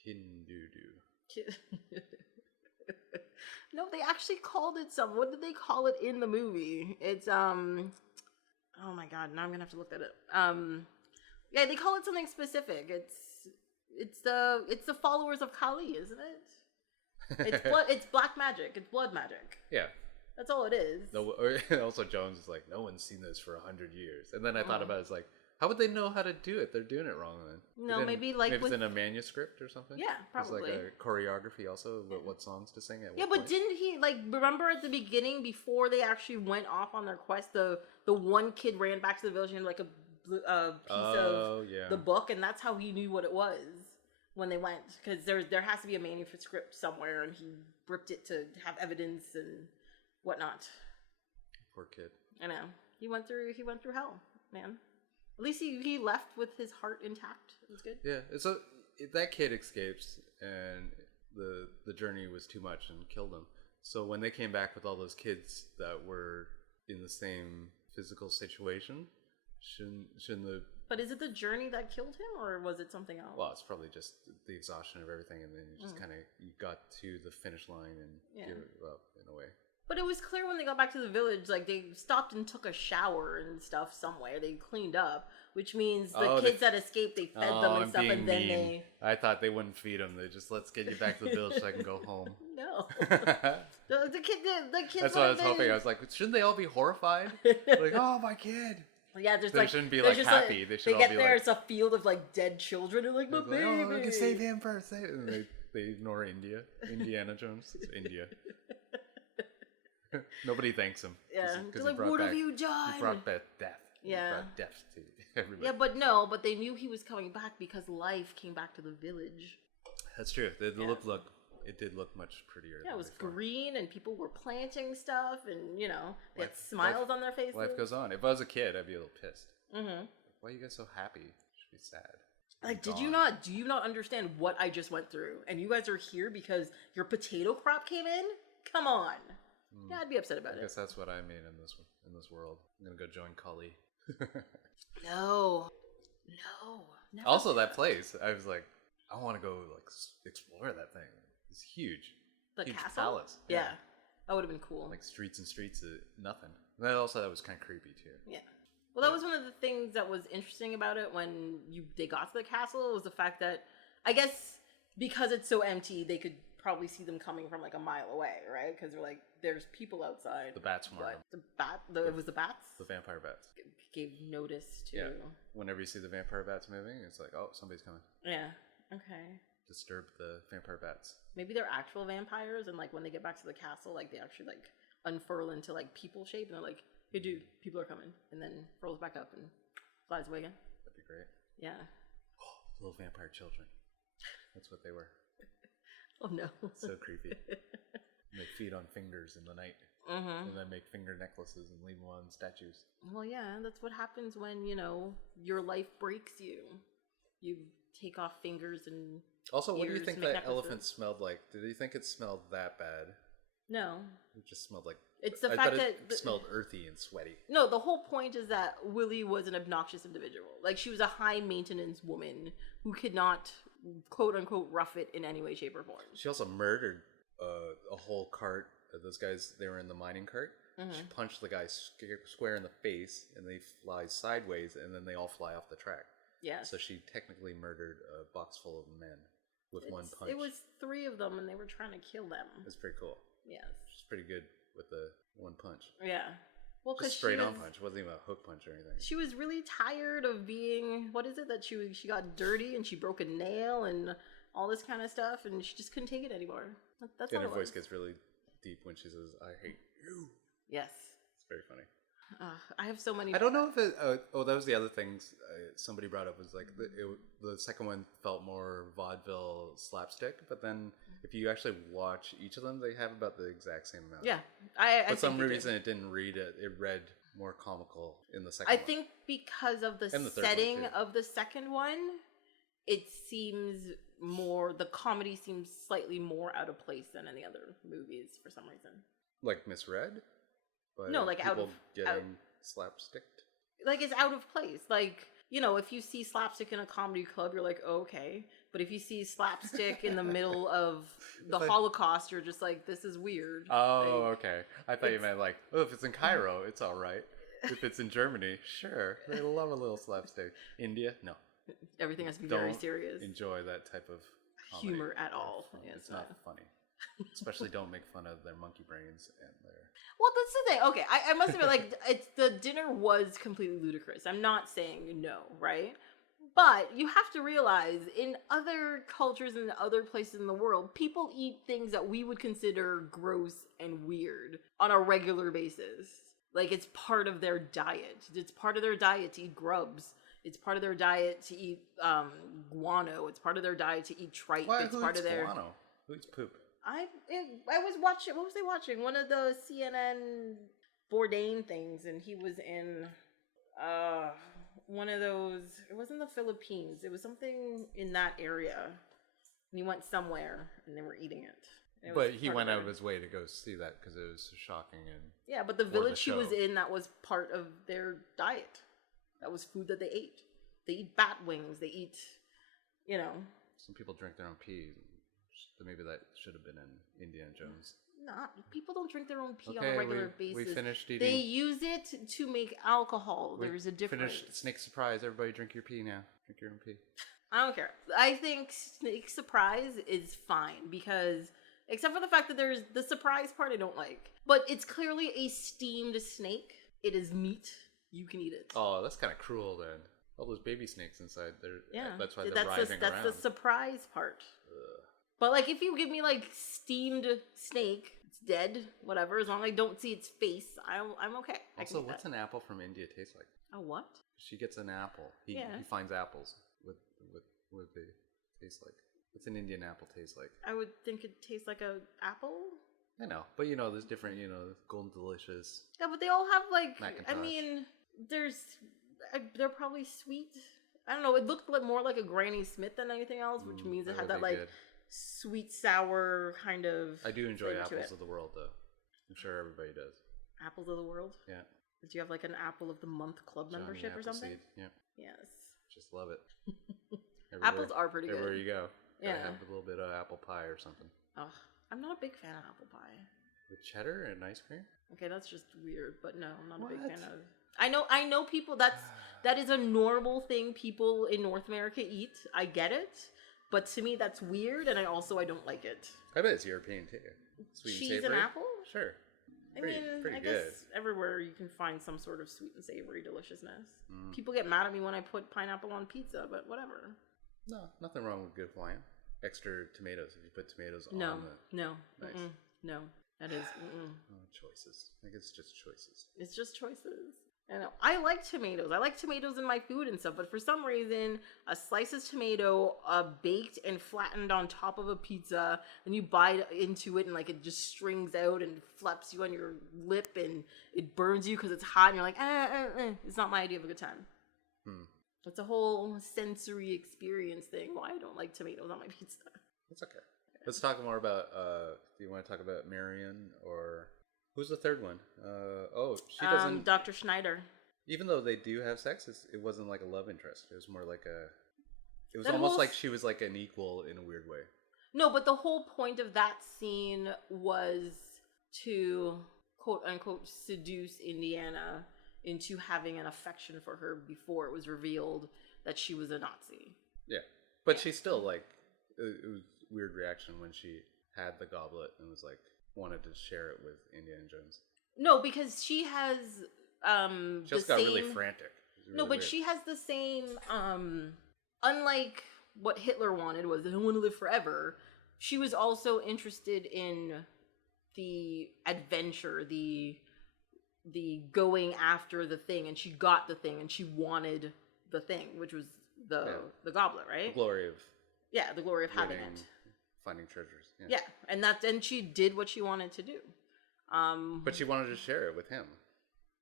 Hindu. No, they actually called it something. What did they call it in the movie? It's, oh my god, now I'm gonna have to look that up. Yeah, they call it something specific. It's the followers of Kali, isn't it? It's black magic. It's blood magic. Yeah. That's all it is. No, also, Jones is like, no one's seen this for 100 years. And then I thought about it, it's like, how would they know how to do it? They're doing it wrong then. No, maybe it's in a manuscript or something? Yeah, probably. It's like a choreography also, what songs to sing at what point. Didn't he, remember at the beginning, before they actually went off on their quest, the one kid ran back to the village and like a piece of the book, and that's how he knew what it was when they went, because there has to be a manuscript somewhere, and he ripped it to have evidence and whatnot. Poor kid. I know. He went through hell, man. At least he left with his heart intact. It was good. Yeah. So that kid escapes, and the journey was too much and killed him. So when they came back with all those kids that were in the same physical situation, shouldn't the... But is it the journey that killed him, or was it something else? Well, it's probably just the exhaustion of everything, and then you just you got to the finish line and gave it up in a way. But it was clear when they got back to the village, like, they stopped and took a shower and stuff somewhere. They cleaned up, which means the kids that escaped, they fed them and stuff, and then they... I thought they wouldn't feed them. They just, let's get you back to the village so I can go home. No. the kids... That's what I was hoping. I was like, shouldn't they all be horrified? Like, oh, my kid. Yeah, there's They like shouldn't be there's like just, happy. They should they all get be there. like, It's a field of like dead children. And like my like, baby. oh, we can save him first. Save him. And they ignore Indiana Jones. It's India. Nobody thanks him. Yeah, they're like, what have you done? He brought back death. Yeah. He brought death to everybody. Yeah, but they knew he was coming back because life came back to the village. That's true. It did look much prettier. Yeah, it was before. green and people were planting stuff and, you know, they had smiles on their faces. Life goes on. If I was a kid, I'd be a little pissed. Mm-hmm. Why are you guys so happy? You should be sad. Like, do you not understand what I just went through? And you guys are here because your potato crop came in? Come on. Yeah, I'd be upset about it. I guess that's what I mean in this world. I'm gonna go join Cully. No. Never. Also, that place, I was like, I want to go like explore that thing. It's huge. The huge castle? palace. Yeah. That would have been cool. Like streets and streets of nothing. And that was kind of creepy too. Yeah. Well, that was one of the things that was interesting about it when they got to the castle was the fact that, I guess, because it's so empty, they could probably see them coming from like a mile away, right? Because they're like, there's people outside. The bats swarm. It was the bats? The vampire bats. Gave notice to... Yeah. Whenever you see the vampire bats moving, it's like, oh, somebody's coming. Yeah. Okay. Disturb the vampire bats. Maybe they're actual vampires, and like when they get back to the castle, like they actually like unfurl into like people shape, and they're like, hey dude, people are coming, and then rolls back up and flies away again. That'd be great. Yeah. Oh, little vampire children. That's what they were. Oh no. So creepy. And they feed on fingers in the night. Mm-hmm. And then make finger necklaces and leave them on statues. Well, yeah, that's what happens when, you know, your life breaks you. You take off fingers and Also, what do you ears think to make that necklaces. elephant smelled like? Did you think it smelled that bad? No. It just smelled like... It's the I fact thought that... it smelled earthy and sweaty. No, the whole point is that Willie was an obnoxious individual. Like, she was a high-maintenance woman who could not, quote-unquote, rough it in any way, shape, or form. She also murdered a whole cart. Those guys, they were in the mining cart. Mm-hmm. She punched the guy square in the face, and they fly sideways, and then they all fly off the track. Yeah. So she technically murdered a box full of men with one punch. It was 3 of them, and they were trying to kill them. It's pretty cool. Yes. She's pretty good with the one punch. Yeah. Well, because Just straight on punch. It wasn't even a hook punch or anything. She was really tired of being, what is it, that she got dirty and she broke a nail and all this kind of stuff, and she just couldn't take it anymore. That's And all her it voice was. gets really deep when she says, I hate you. Yes. It's very funny. I have so many... I don't know if it... that was the other things somebody brought up was like the second one felt more vaudeville slapstick, but then if you actually watch each of them, they have about the exact same amount. Yeah. For some reason, it didn't read it. It read more comical in the second I one. think because of the And the third one, setting too. of the second one, it seems more... The comedy seems slightly more out of place than any other movies for some reason. Like misread? But No, like out people of... getting slapsticked? Like, it's out of place. Like, you know, if you see slapstick in a comedy club, you're like, oh, okay. But if you see slapstick in the middle of the Holocaust, you're just like, this is weird. Oh, Like, okay. I thought you meant like, oh, if it's in Cairo, it's all right. If it's in Germany, sure. They love a little slapstick. India, no. everything has to be very Don't serious. Enjoy that type of comedy. Humor at all. Yeah, It's not funny. Especially don't make fun of their monkey brains and their... Well, that's the thing. Okay, I must admit, like, the dinner was completely ludicrous. I'm not saying no, right? But you have to realize, in other cultures and other places in the world, people eat things that we would consider gross and weird on a regular basis. Like, it's part of their diet. It's part of their diet to eat grubs. It's part of their diet to eat guano. It's part of their diet to eat tripe. Why? It's Who part eats of their... guano? Who eats poop? I was watching, what was they watching? One of the CNN Bourdain things, and he was in one of those, it wasn't the Philippines, it was something in that area, and he went somewhere, and they were eating it. It was But he part went of out their- of his way to go see that because it was so shocking. And Yeah, but the the village he was show. in, that was part of their diet. That was food that they ate. They eat bat wings, they eat, you know. some people drink their own pee. Maybe that should have been in Indiana Jones. Not people don't drink their own pee on Okay, a regular we basis. finished eating. They use it to make alcohol. We There's a difference. Finished Snake Surprise. Everybody drink your pee now. Drink your own pee. I don't care. I think Snake Surprise is fine because, except for the fact that there's the surprise part I don't like. But it's clearly a steamed snake. It is meat. you can eat it. Oh, that's kind of cruel then. All those baby snakes inside there. Yeah, that's why they're writhing around. That's the surprise part. Ugh. But like, if you give me like steamed snake, it's dead, whatever. As long as I don't see its face, I'm okay. Also, what's an apple from India taste like? A what? She gets an apple. He finds apples with what they taste like. What's an Indian apple taste like? I would think it tastes like a apple. I know, but you know, there's different. You know, Golden Delicious. Yeah, but they all have like. Macintosh. I mean, they're probably sweet. I don't know. It looked more like a Granny Smith than anything else, which means it had that like sweet sour kind of. I do enjoy apples of the world, though. I'm sure everybody does. Apples of the world. Yeah. Did you have like an apple of the month club membership or something? Yeah. Yes. Just love it. Apples are pretty good. Everywhere you go. Yeah. Have a little bit of apple pie or something. Ugh, I'm not a big fan of apple pie. With cheddar and ice cream? Okay, that's just weird, but no, I'm not a big fan of. I know people that is a normal thing people in North America eat. I get it, but to me that's weird, and I don't like it. I bet it's European too. Sweet Cheese and savory. and apple? Sure. I good. guess everywhere you can find some sort of sweet and savory deliciousness. People get mad at me when I put pineapple on pizza, but whatever. No, nothing wrong with good Hawaiian. Extra tomatoes if you put tomatoes on the... No. Nice. No. That is... choices. I think it's just choices. It's just choices. I know. I like tomatoes. I like tomatoes in my food and stuff, but for some reason, a slice of tomato baked and flattened on top of a pizza, and you bite into it and like it just strings out and flaps you on your lip and it burns you because it's hot and you're like, It's not my idea of a good time. It's a whole sensory experience thing why I don't like tomatoes on my pizza. That's okay. Let's talk more about, do you want to talk about Marion or... Who's the third one? She doesn't... Dr. Schneider. Even though they do have sex, it wasn't like a love interest. It was more like it was almost like she was like an equal in a weird way. No, but the whole point of that scene was to, quote unquote, seduce Indiana into having an affection for her before it was revealed that she was a Nazi. Yeah. But she still, like, it was a weird reaction when she had the goblet and was like, wanted to share it with Indiana Jones. No, because she has she just got really frantic. Really weird. She has the same unlike what Hitler wanted was I want to live forever. She was also interested in the adventure, the going after the thing, and she got the thing and she wanted the thing, which was the goblet, right? The glory of having it. Finding treasures. Yeah, and she did what she wanted to do. But she wanted to share it with him.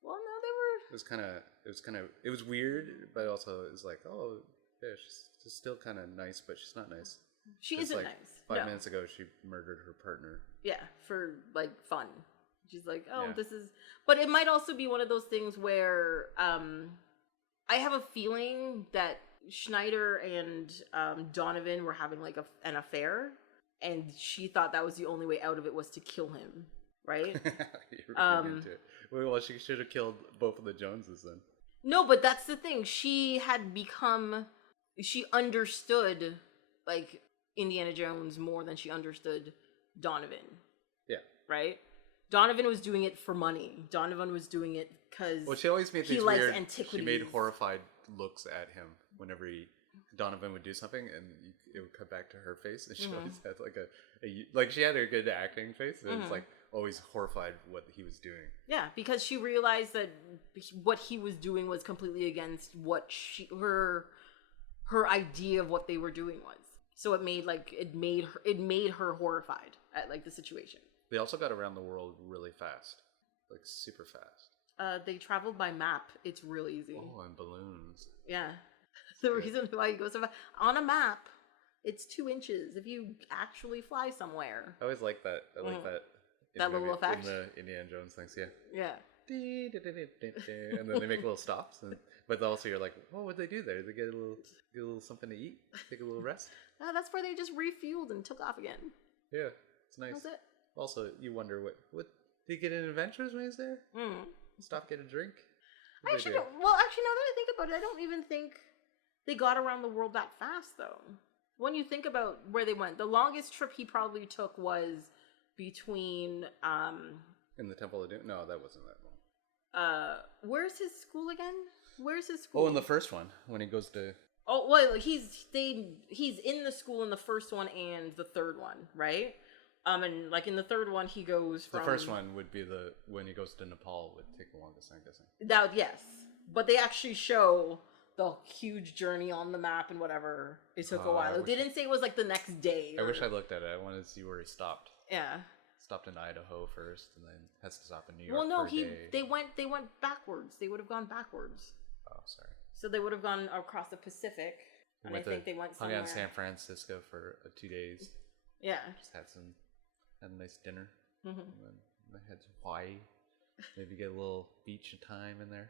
Well, no, they were. It was weird, but also it was like, oh, yeah, she's still kind of nice, but she's not nice. She isn't nice. 5 minutes ago, she murdered her partner. Yeah, for like fun. She's like, this is. But it might also be one of those things where I have a feeling that Schneider and Donovan were having like an affair. And she thought that was the only way out of it was to kill him, right? You're into it. Well, she should have killed both of the Joneses then. No, but that's the thing. She understood, like, Indiana Jones more than she understood Donovan. Yeah. Right? Donovan was doing it for money. Donovan was doing it because she always made these likes weird, antiquities. She made horrified looks at him whenever Donovan would do something, and it would cut back to her face, and she always had like she had a good acting face, and it's like always horrified what he was doing. Yeah, because she realized that what he was doing was completely against what her idea of what they were doing was. So it made her horrified at like the situation. They also got around the world really fast, like super fast. They traveled by map. It's really easy. Oh, and balloons. Yeah. The reason why he goes on a map, it's 2 inches if you actually fly somewhere. I always like that. I like that. That little effect? In the Indiana Jones things, yeah. Yeah. And then they make little stops. But also you're like, oh, what'd they do there? Did they get a little something to eat? Take a little rest? That's where they just refueled and took off again. Yeah, it's nice. That's it. Also, you wonder, what did he get in adventures when he was there? Stop, get a drink? Actually, now that I think about it, I don't even think they got around the world that fast, though. When you think about where they went, the longest trip he probably took was between... In the Temple of Doom? No, that wasn't that long. Where's his school again? Where's his school? Oh, in the first one, when he goes to... Oh, well, he's in the school in the first one and the third one, right? And like in the third one, he goes from... The first one would be when he goes to Nepal would take the longest, I'm guessing. That, yes. But they actually show the huge journey on the map and whatever. It took a while. They didn't say it was like the next day. I wish I looked at it. I wanted to see where he stopped. Yeah. Stopped in Idaho first, and then has to stop in New York. Well, no, for a day. they went backwards. They would have gone backwards. Oh, sorry. So they would have gone across the Pacific, and I think they went somewhere. Hung out in San Francisco for 2 days. Yeah. Just had a nice dinner. Mm-hmm. And then head to Hawaii. Maybe get a little beach time in there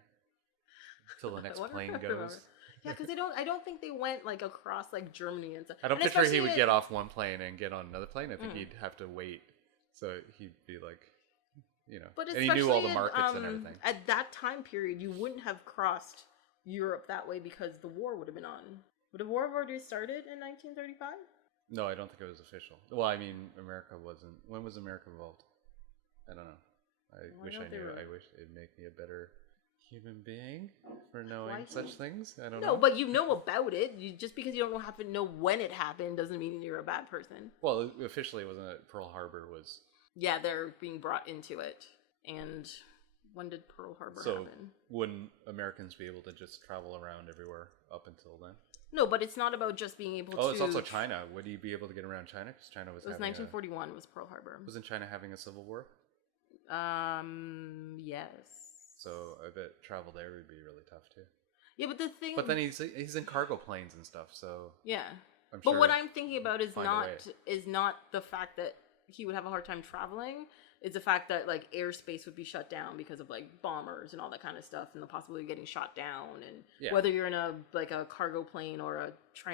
until the next plane goes. Yeah, because I don't think they went like across like Germany and stuff. I don't picture he would get off one plane and get on another plane. I think he'd have to wait. So he'd be like, but and he knew all the markets and everything. At that time period, you wouldn't have crossed Europe that way because the war would have been on. Would the war have already started in 1935? No, I don't think it was official. Well, I mean, America wasn't. When was America involved? I don't know. I wish I knew. I wish it'd make me a better human being for knowing such things. I don't know. No, but you know about it. Just because you don't know when it happened doesn't mean you're a bad person. Well, officially, wasn't it Pearl Harbor was... Yeah, they're being brought into it. And when did Pearl Harbor happen? So wouldn't Americans be able to just travel around everywhere up until then? No, but it's not about just being able to... Oh, it's also China. Would he be able to get around China? Because China was It was 1941 was Pearl Harbor. Wasn't China having a civil war? Yes. So I bet travel there would be really tough too. Yeah, but the thing... But then he's in cargo planes and stuff, so... Yeah. I'm but sure what I'm thinking about is not the fact that he would have a hard time traveling. It's the fact that like airspace would be shut down because of like bombers and all that kind of stuff, and the possibility of getting shot down, and whether you're in a cargo plane or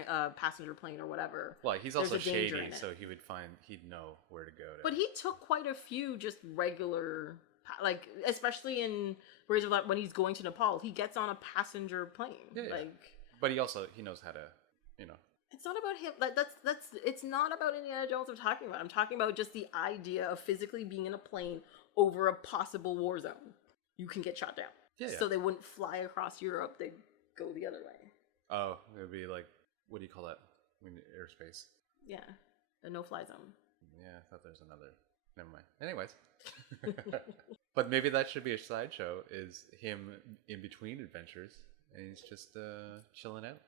a passenger plane or whatever. Well, he's also shady, so he'd know where to go. But he took quite a few just regular, like especially in when he's going to Nepal, he gets on a passenger plane. Yeah. But he knows how to, It's not about him. It's not about Indiana Jones I'm talking about. I'm talking about just the idea of physically being in a plane over a possible war zone. You can get shot down. Yeah. So they wouldn't fly across Europe. They'd go the other way. Oh, it would be like, what do you call that? Airspace. Yeah. A no-fly zone. Yeah, I thought there's another. Never mind. Anyways. But maybe that should be a sideshow, is him in between adventures, and he's just chilling out.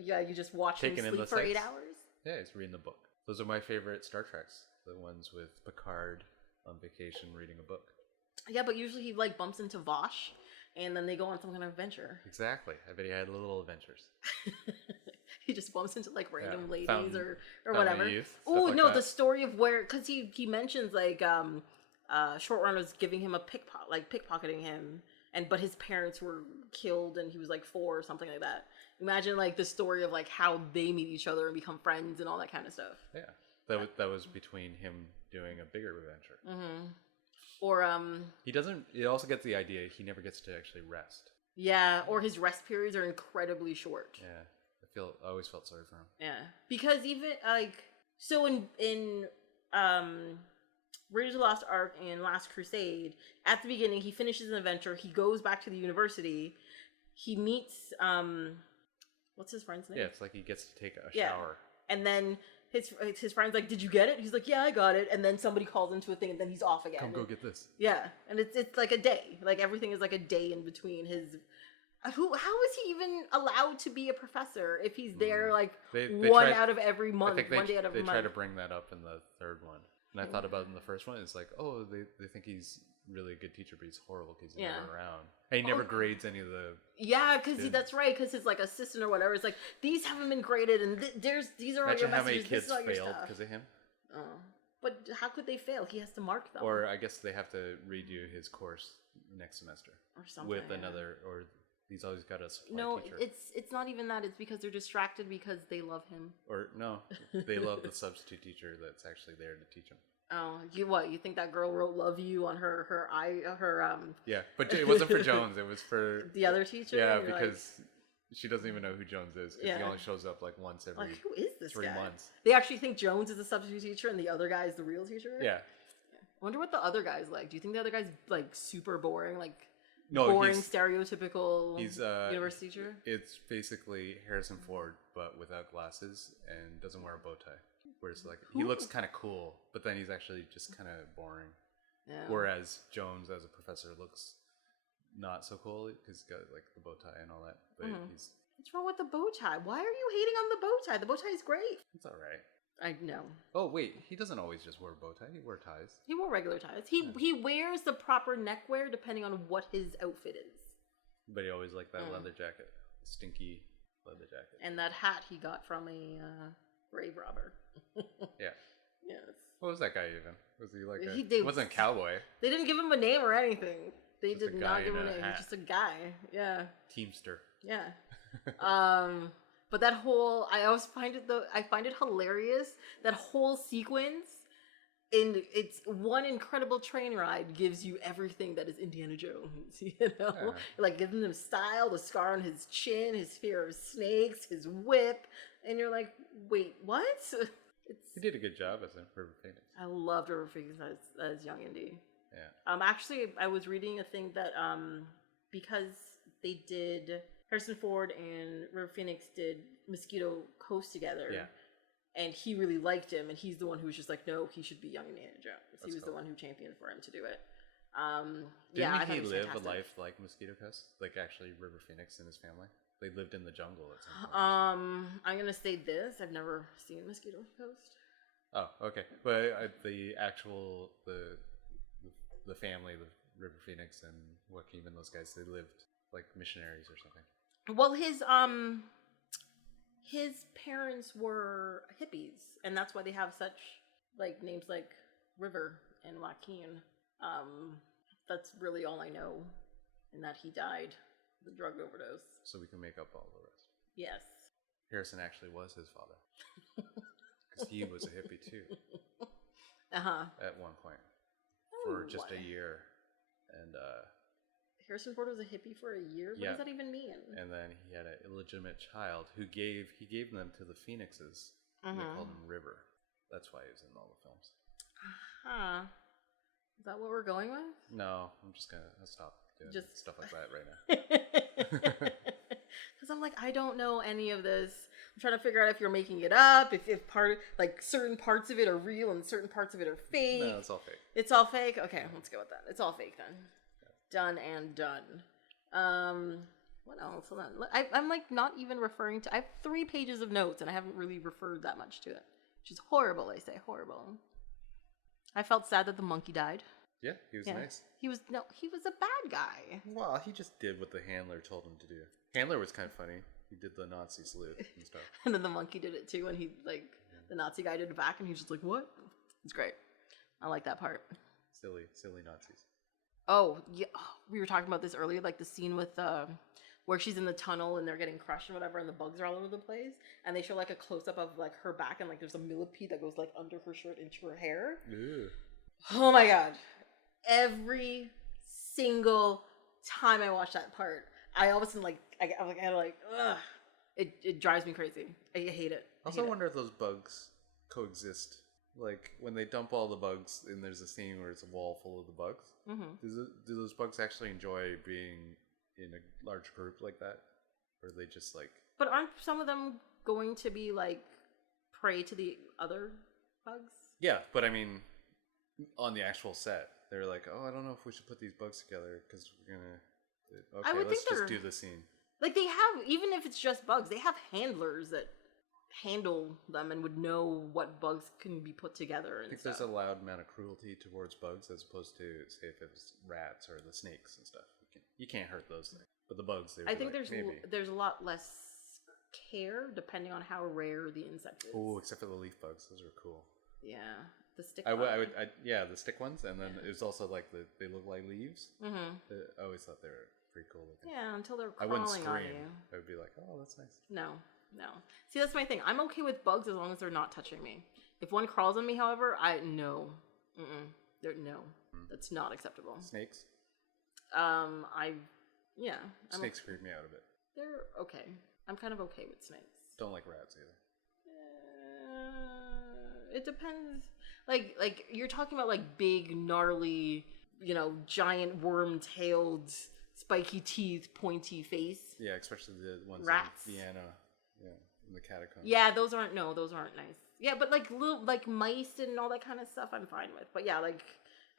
Yeah, you just watch him sleep for 8 hours? Yeah, he's reading the book. Those are my favorite Star Treks. The ones with Picard on vacation reading a book. Yeah, but usually he bumps into Vosh, and then they go on some kind of adventure. Exactly. I bet he had little adventures. He just bumps into random ladies or whatever. Oh no, the story of because he mentions Short was giving him a pickpocketing him, but his parents were killed and he was 4 or something like that. Imagine the story of how they meet each other and become friends and all that kind of stuff. Yeah, that was between him doing a bigger adventure. Mm-hmm. Or he doesn't. It also gets the idea he never gets to actually rest. Yeah, or his rest periods are incredibly short. Yeah, I always felt sorry for him. Yeah, because even so in Raiders of the Lost Ark and Last Crusade, at the beginning he finishes an adventure. He goes back to the university. He meets what's his friend's name? Yeah, it's he gets to take a shower. And then his friend's did you get it? He's yeah, I got it. And then somebody calls into a thing and then he's off again. Come go get this. Yeah. And it's a day. Everything is a day in between his... how is he even allowed to be a professor if he's there one out of every month, one day out of every month? They try to bring that up in the third one. And I thought about it in the first one. It's they think he's really a good teacher, but he's horrible because he's never around. And he never grades any of the... Yeah, because that's right, because his assistant or whatever is these haven't been graded, and these are all your messages. Imagine how many kids failed because of him. Oh. But how could they fail? He has to mark them. Or I guess they have to redo his course next semester. Or something. With another... Or he's always got a supply teacher. No, it's not even that. It's because they're distracted because they love him. Or no, they love the substitute teacher that's actually there to teach him. Oh, you think that girl wrote "love you" on her Yeah, but it wasn't for Jones. It was for the other teacher. Yeah, because she doesn't even know who Jones is because he only shows up once every who is this 3 guy? months. They actually think Jones is the substitute teacher and the other guy is the real teacher. Yeah. I wonder what the other guy's like. Do you think the other guy's super boring? No, boring, stereotypical he's university teacher? It's basically Harrison Ford, but without glasses and doesn't wear a bow tie. Whereas, like, he looks kind of cool, but then he's actually just kind of boring. Yeah. Whereas Jones, as a professor, looks not so cool because he's got, like, the bow tie and all that. But he's... What's wrong with the bow tie? Why are you hating on the bow tie? The bow tie is great. It's all right. I know. Oh, wait. He doesn't always just wear a bow tie. He wears ties. He wore regular ties. He wears the proper neckwear depending on what his outfit is. But he always liked that leather jacket. Stinky leather jacket. And that hat he got from a grave robber. Yeah. Yes. What was that guy even? Was he like he wasn't a cowboy. They didn't give him a name or anything. They Just did not give him a name. He's just a guy. Yeah. Teamster. Yeah. But that whole, I find it hilarious. That whole sequence, it's one incredible train ride gives you everything that is Indiana Jones. You know, Yeah. like giving him style, the scar on his chin, his fear of snakes, his whip, and you're like, wait, what? He did a good job as a River Phoenix. I loved River Phoenix as young Indy. Yeah. Actually, I was reading a thing that because they did Harrison Ford and River Phoenix did Mosquito Coast together. Yeah. And he really liked him, and he's the one who was just like, no, he should be young Indiana Jones. That's he was cool. the one who championed for him to do it. Didn't he live fantastic. a life like Mosquito Coast? Like actually River Phoenix and his family? They lived in the jungle at some point. I'm gonna say this: I've never seen Mosquito Coast. Oh, okay. But the actual the family, the River Phoenix and Joaquin and those guys, they lived like missionaries or something. Well, his parents were hippies, and that's why they have such like names like River and Joaquin. That's really all I know, and that he died of a drug overdose. So we can make up all the rest. Yes. Harrison actually was his father. Because he was a hippie too. At one point. For just a year. And Harrison Ford was a hippie for a year? What does that even mean? And then he had an illegitimate child who he gave them to the Phoenixes. And they called him River. That's why he was in all the films. Is that what we're going with? No, I'm just gonna stop doing Just stuff like that right now. Because I'm like, I don't know any of this. I'm trying to figure out if you're making it up, if part like certain parts of it are real and certain parts of it are fake. No, it's all fake. It's all fake? Okay, let's go with that. It's all fake then. Yeah. Done and done. What else? Hold on. I'm like not even referring to. I have 3 pages of notes and I haven't really referred that much to it, which is horrible. I say horrible. I felt sad that the monkey died. Yeah, he was nice. He was a bad guy. Well, he just did what the handler told him to do. Handler was kind of funny. He did the Nazi salute and stuff. And then the monkey did it too, and he the Nazi guy did it back, and he was just like, "What?" It's great. I like that part. Silly Nazis. Oh yeah, we were talking about this earlier, like the scene with where she's in the tunnel and they're getting crushed and whatever, and the bugs are all over the place, and they show like a close up of like her back, and like there's a millipede that goes like under her shirt into her hair. Ew. Oh my god! Every single time I watch that part, I all of a sudden ugh. It drives me crazy. I hate it. I also wonder if those bugs coexist. Like when they dump all the bugs and there's a scene where it's a wall full of the bugs. Mm-hmm. Do those bugs actually enjoy being in a large group like that, or are they just like? But aren't some of them going to be like prey to the other bugs? Yeah, but I mean, on the actual set, they're like, "Oh, I don't know if we should put these bugs together because we're gonna." Okay, let's just do the scene. Like they have, even if it's just bugs, they have handlers that handle them and would know what bugs can be put together. And I think there's a loud amount of cruelty towards bugs as opposed to, say, if it was rats or the snakes and stuff. You can't hurt those things. But the bugs, I think there's a lot less care depending on how rare the insect is. Oh, except for the leaf bugs. Those are cool. Yeah. The stick the stick ones. And then it was also like they look like leaves. Mm-hmm. I always thought they were pretty cool looking. Yeah, until they're crawling I wouldn't scream. on you. I would be like, oh, that's nice. No. See, that's my thing. I'm okay with bugs as long as they're not touching me. If one crawls on me, however, no. That's not acceptable. Snakes? Snakes creep me out a bit. They're okay. I'm kind of okay with snakes. Don't like rats either. It depends. Like you're talking about like big, gnarly, giant worm-tailed spiky teeth, pointy face. Yeah, especially the ones Rats. in Vienna. Yeah, in the catacombs. Yeah, those aren't nice. Yeah, but like little like mice and all that kind of stuff I'm fine with. But yeah, like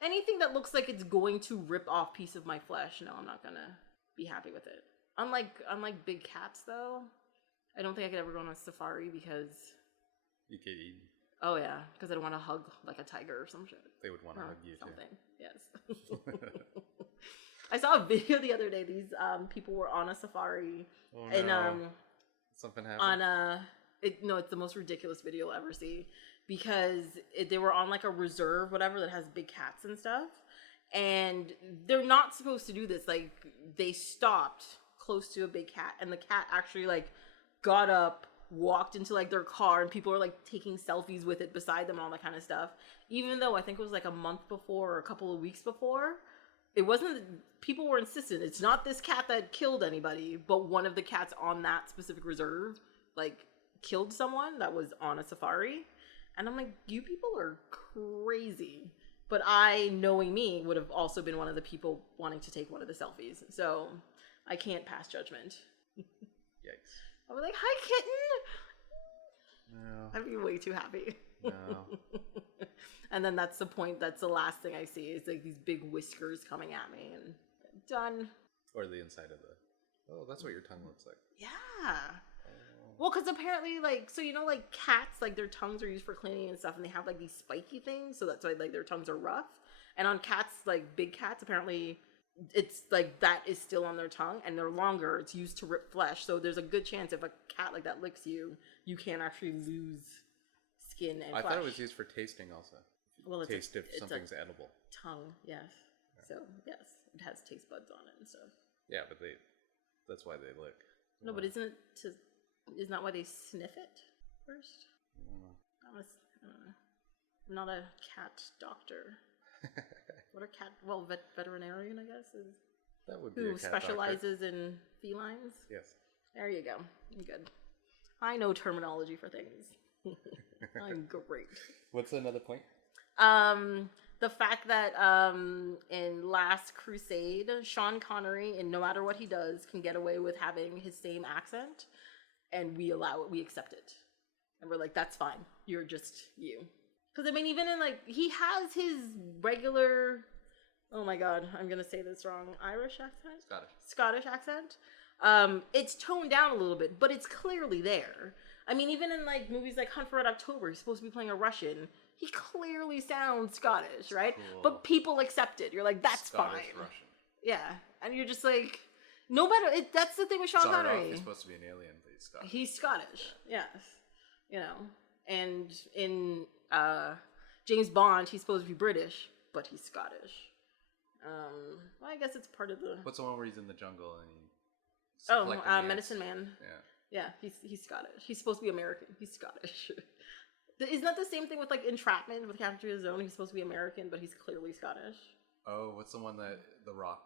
anything that looks like it's going to rip off piece of my flesh, no, I'm not gonna be happy with it. Unlike big cats though, I don't think I could ever go on a safari because You get eaten. oh yeah, because I don't want to hug like a tiger or some shit. They would want to hug you Something. Yes. I saw a video the other day. These people were on a safari too. and Something happened. it's the most ridiculous video I'll ever see because they were on like a reserve, whatever, that has big cats and stuff. And they're not supposed to do this. Like they stopped close to a big cat and the cat actually like got up, walked into like their car, and people are like taking selfies with it beside them and all that kind of stuff. Even though I think it was like a month before or a couple of weeks before, it wasn't, people were insistent it's not this cat that killed anybody, but one of the cats on that specific reserve like killed someone that was on a safari. And I'm like, you people are crazy. But I, knowing me, would have also been one of the people wanting to take one of the selfies. So I can't pass judgment. Yikes. I was like, hi, kitten. No. I'd be way too happy. No. And then that's the point. That's the last thing I see is like these big whiskers coming at me and done. Or the inside of the... Oh, that's what your tongue looks like. Yeah. Well, because apparently, like, so you know, like cats, like their tongues are used for cleaning and stuff, and they have like these spiky things, so that's why like their tongues are rough. And on cats, like big cats, apparently, it's like that is still on their tongue, and they're longer. It's used to rip flesh, so there's a good chance if a cat like that licks you, you can actually lose skin and I flesh. thought it was used for tasting also. Well, Taste if something's edible. Tongue, yes. So yes, it has taste buds on it and stuff. Yeah, but that's why they lick. No, but isn't that why they sniff it first? I don't know. I don't know. I'm not a cat doctor. What a cat? Well, veterinarian, I guess, is That would be a who cat specializes in felines. Yes. There you go. I'm good. I know terminology for things. I'm great. What's another point? The fact that in Last Crusade, Sean Connery, and no matter what he does, can get away with having his same accent, and we allow it, we accept it, and we're like, that's fine. You're just you. Because I mean, even in like, he has his regular, oh my god, I'm gonna say this wrong, Irish accent? Scottish accent. It's toned down a little bit, but it's clearly there. I mean, even in like movies like Hunt for Red October, he's supposed to be playing a Russian. He clearly sounds Scottish, right? Cool. But people accept it. You're like, that's Scottish fine. Russian. Yeah, and you're just like, no matter. That's the thing with Sean Connery. He's supposed to be an alien, but he's Scottish. He's Scottish, yes. You know, and in James Bond, he's supposed to be British, but he's Scottish. Well, I guess it's part of the. What's the one where he's in the jungle and he's Medicine Man. Yeah. Yeah, he's Scottish. He's supposed to be American. He's Scottish. Isn't that the same thing with like Entrapment with Captain to the Zone? He's supposed to be American, but he's clearly Scottish. Oh, what's the one that The Rock?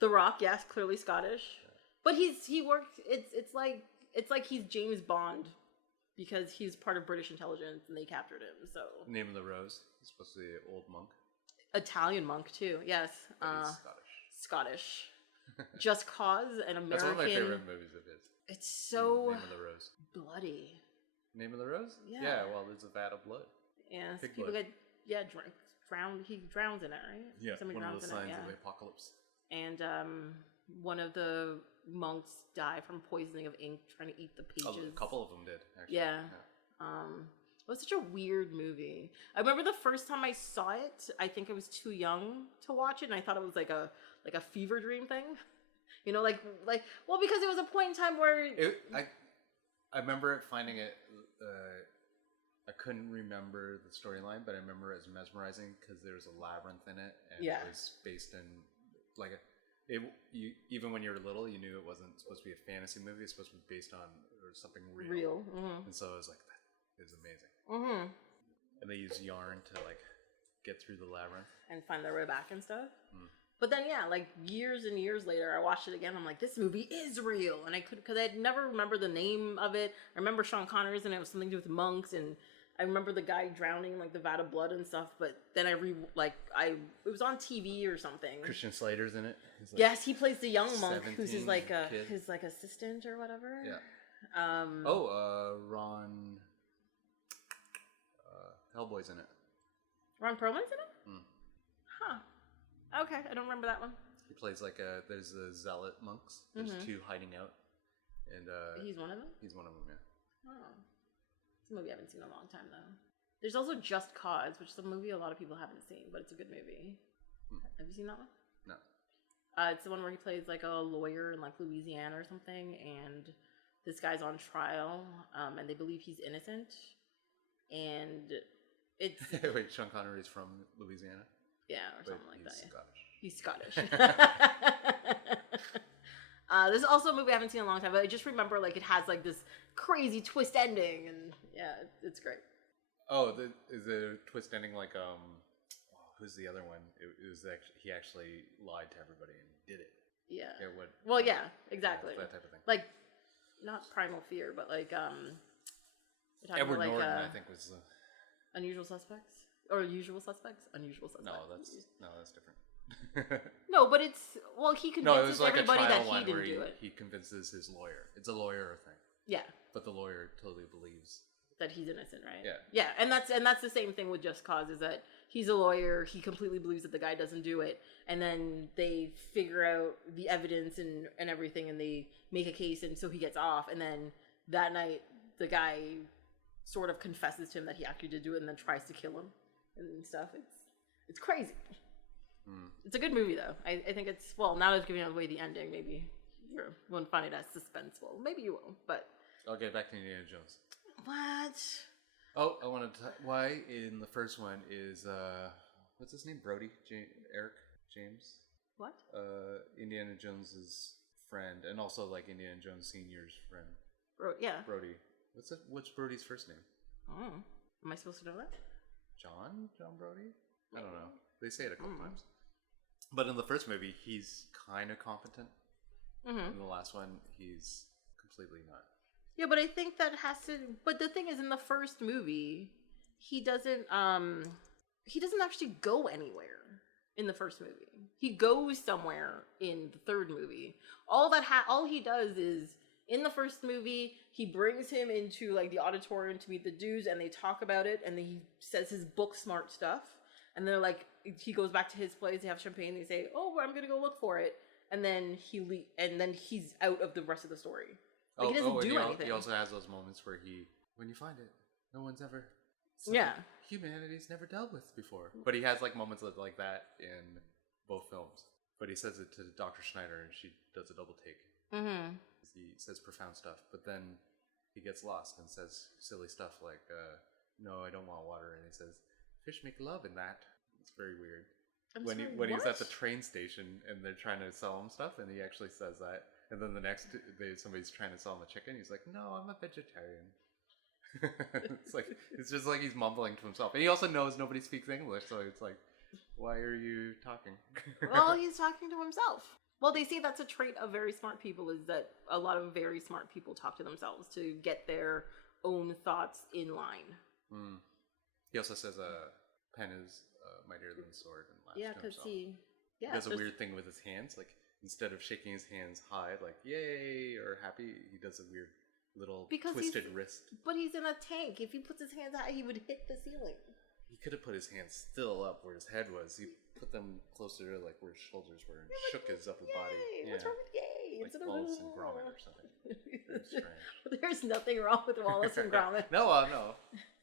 The Rock, yes, clearly Scottish. Yeah. But he works. It's like he's James Bond because he's part of British intelligence and they captured him. So Name of the Rose. He's supposed to be an old monk. Italian monk too. Yes. But he's Scottish. Just Cause, an American. That's one of my favorite movies of his. It's so Name of the Rose. Bloody. Name of the Rose? Yeah. Well, there's a vat of blood. Yeah, Pig people blood. get drowned. He drowns in it, right? Yeah, Somebody one of drowns the in signs it, of the apocalypse. And one of the monks died from poisoning of ink trying to eat the pages. A couple of them did, actually. Yeah. It was such a weird movie. I remember the first time I saw it, I think I was too young to watch it, and I thought it was like a fever dream thing. You know, well, because it was a point in time where I remember finding it. I couldn't remember the storyline, but I remember it was mesmerizing because there was a labyrinth in it, and it was based in even when you were little, you knew it wasn't supposed to be a fantasy movie. It's supposed to be based on something real. Mm-hmm. And so it was like, it was amazing. Mm-hmm. And they use yarn to get through the labyrinth and find their way back and stuff. But then, years and years later, I watched it again. I'm like, this movie is real. And because I'd never remember the name of it. I remember Sean Connery's and it was something to do with monks. And I remember the guy drowning in like the vat of blood and stuff, but then it was on TV or something. Christian Slater's in it. Like yes, he plays the young monk who's his kid. his like assistant or whatever. Yeah. Ron Hellboy's in it. Ron Perlman's in it? Huh. Okay, I don't remember that one. He plays like there's the zealot monks. There's two hiding out. And he's one of them? He's one of them, yeah. Oh. It's a movie I haven't seen in a long time, though. There's also Just Cause, which is a movie a lot of people haven't seen, but it's a good movie. Have you seen that one? No. It's the one where he plays like a lawyer in like Louisiana or something, and this guy's on trial, and they believe he's innocent. And it's... Wait, Sean Connery's from Louisiana? Yeah, or something like that. He's He's Scottish. Scottish. There's also a movie I haven't seen in a long time, but I just remember like it has like this crazy twist ending, and yeah, it's great. Oh, is the twist ending like who's the other one? It was actually he actually lied to everybody and did it. Yeah. Yeah. What? Well, yeah, exactly. That type of thing. Like, not Primal Fear, but like Edward about, like, Norton, I think was. Unusual Suspects or Usual Suspects? Unusual Suspects. No, that's different. No, but he convinces like everybody a trial that he didn't where do it. He convinces his lawyer. It's a lawyer thing. Yeah. But the lawyer totally believes that he's innocent, right? Yeah. Yeah, and that's the same thing with Just Cause, is that he's a lawyer, he completely believes that the guy doesn't do it, and then they figure out the evidence and everything, and they make a case, and so he gets off, and then that night the guy sort of confesses to him that he actually did do it and then tries to kill him and stuff. It's crazy. It's a good movie, though. I think it's... Well, now that I've given away the ending, maybe you won't find it as suspenseful. Maybe you will, but... I'll get back to Indiana Jones. What? Oh, I wanted to... Why in the first one is... what's his name? Brody? Eric? James? What? Indiana Jones's friend, and also like Indiana Jones Sr.'s friend. Yeah. Brody. What's Brody's first name? Oh. Am I supposed to know that? John Brody? I don't know. They say it a couple times. But in the first movie, he's kind of competent. In the last one, he's completely not. Yeah, but I think that has to... But the thing is, in the first movie, he doesn't actually go anywhere in the first movie. He goes somewhere in the third movie. All he does is, in the first movie, he brings him into like the auditorium to meet the dudes, and they talk about it, and then he says his book smart stuff. And they're like, he goes back to his place, they have champagne, they say, "Oh, I'm gonna go look for it." And then he's out of the rest of the story. Like, he doesn't do anything. He also has those moments where when you find it, no one's ever... humanity's never dealt with before. But he has like moments like that in both films. But he says it to Dr. Schneider, and she does a double take. He says profound stuff, but then he gets lost and says silly stuff like, "No, I don't want water," and he says, "Fish make love in that." It's very weird. When he's at the train station and they're trying to sell him stuff, and he actually says that, and then the next day somebody's trying to sell him a chicken, he's like, "No, I'm a vegetarian." It's just like he's mumbling to himself, and he also knows nobody speaks English, so it's like, why are you talking? Well, he's talking to himself. Well, they say that's a trait of very smart people, is that a lot of very smart people talk to themselves to get their own thoughts in line. He also says pen is mightier than sword, and laughs yeah, to because himself. He does a weird thing with his hands, like instead of shaking his hands high, like yay or happy, he does a weird little twisted wrist. But he's in a tank. If he puts his hands high, he would hit the ceiling. He could have put his hands still up where his head was. He put them closer to like where his shoulders were and shook his upper body. What's wrong with yay? Like Wallace and Gromit or something. There's nothing wrong with Wallace and Gromit. No.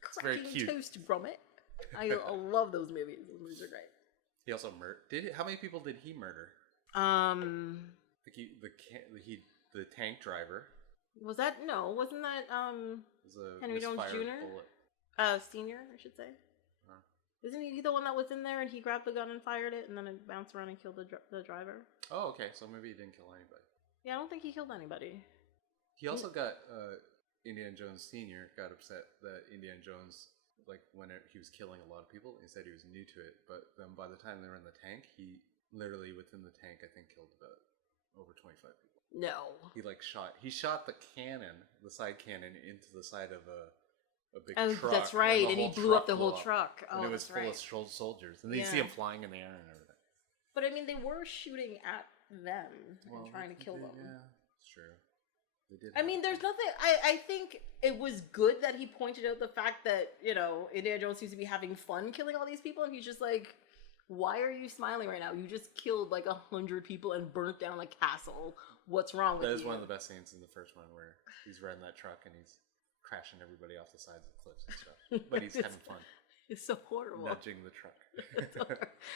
It's very cute. Toast Gromit. I love those movies. Those movies are great. He also how many people did he murder? The tank driver. Wasn't that Henry Jones Jr.? Senior, I should say. Isn't he the one that was in there and he grabbed the gun and fired it and then it bounced around and killed the driver? Oh, okay. So maybe he didn't kill anybody. Yeah, I don't think he killed anybody. He also got Indiana Jones Sr. got upset that Indiana Jones, like when he was killing a lot of people, he said he was new to it. But then by the time they were in the tank, he literally within the tank, I think, killed about over 25 people. No. He shot the cannon, the side cannon, into the side of a big Oh, truck. that's right, and he whole blew up the blew whole truck. Oh, and it was that's full right. of soldiers. And then you see Yeah. him flying in the air and everything. But I mean, they were shooting at them and trying to kill them. Yeah, it's true. They did. I mean, there's nothing. I think it was good that he pointed out the fact that, you know, Indiana Jones seems to be having fun killing all these people, and he's just like, why are you smiling right now? You just killed like 100 people and burnt down a castle. What's wrong with you? That is one of the best scenes in the first one where he's riding that truck and he's crashing everybody off the sides of cliffs and stuff. But he's having fun. It's so horrible. Nudging the truck.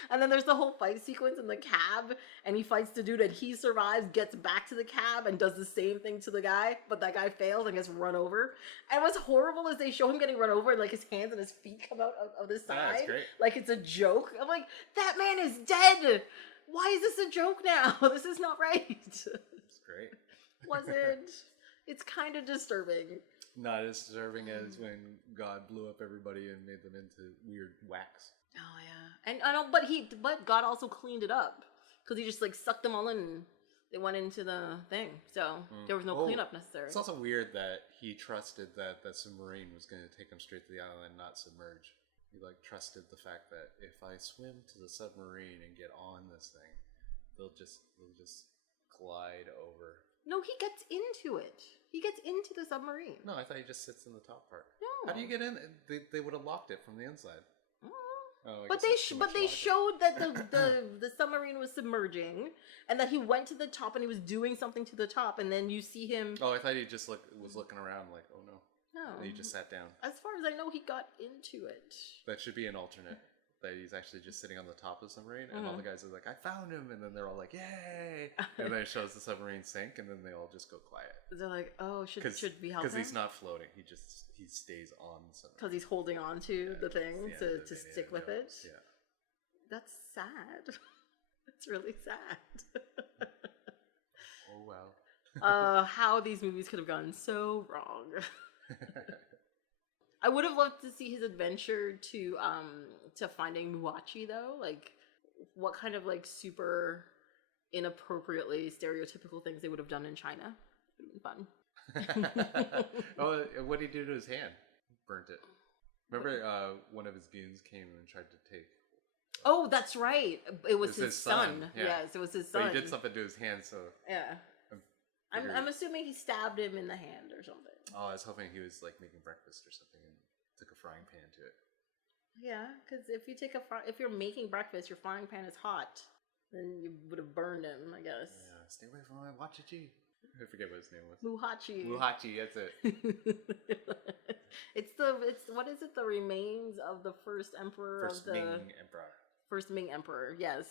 And then there's the whole fight sequence in the cab, and he fights the dude, and he survives, gets back to the cab, and does the same thing to the guy, but that guy fails and gets run over. And what's horrible is they show him getting run over, and like his hands and his feet come out of the side. That's great. Like it's a joke. I'm like, that man is dead! Why is this a joke now? This is not right. It's great. Was it? It's kind of disturbing. Not as disturbing as when God blew up everybody and made them into weird wax. Oh yeah, and I don't. But God also cleaned it up because he just like sucked them all in. And they went into the thing, so there was no cleanup necessary. It's also weird that he trusted that that submarine was going to take him straight to the island, and not submerge. He like trusted the fact that if I swim to the submarine and get on this thing, they'll just glide over. No, he gets into it. He gets into the submarine. No, I thought he just sits in the top part. No. How do you get in? They would have locked it from the inside. Oh, but they showed that the submarine was submerging, and that he went to the top and he was doing something to the top, and then you see him. Oh, I thought he just was looking around like, oh no. No. And he just sat down. As far as I know, he got into it. That should be an alternate. That he's actually just sitting on the top of the submarine, and all the guys are like, I found him, and then they're all like, yay! And then it shows the submarine sink, and then they all just go quiet. They're like, oh, should we help him? Because he's not floating, he stays on the submarine. Because he's holding on to the thing to stick with it. Yeah. That's sad. That's really sad. Oh wow. How these movies could have gone so wrong. I would have loved to see his adventure to finding Muachi though. Like, what kind of like super inappropriately stereotypical things they would have done in China. It would have been fun. Oh, what did he do to his hand? Burnt it. Remember, one of his goons came and tried to take. Oh, that's right. It was his son. Yeah. Yes, it was his son. But he did something to his hand, so. Yeah. I'm assuming he stabbed him in the hand or something. Oh, I was hoping he was like making breakfast or something and took a frying pan to it. Yeah, because if you're making breakfast, your frying pan is hot, then you would have burned him, I guess. Yeah, stay away from my Wachichi. I forget what his name was. Muhachi. Muhachi, that's it. It's what is it? The remains of the first emperor First Ming Emperor. First Ming Emperor, yes.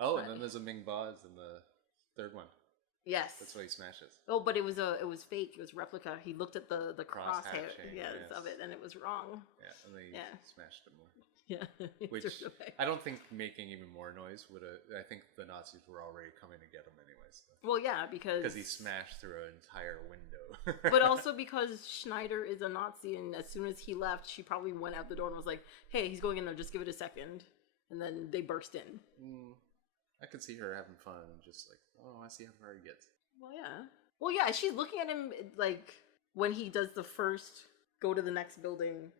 Oh, and then there's a Ming Boz in the third one. Yes. That's what he smashes. Oh, but it was fake. It was replica. He looked at the crosshair yes. of it, and it was wrong. Yeah, and then he smashed it more. Yeah. Which I don't think making even more noise would have. I think the Nazis were already coming to get him anyways. So. Well, yeah, because he smashed through an entire window. But also because Schneider is a Nazi, and as soon as he left, she probably went out the door and was like, "Hey, he's going in there. Just give it a second." And then they burst in. I could see her having fun and just like, oh, I see how far he gets. Well, yeah, she's looking at him like when he does the first go to the next building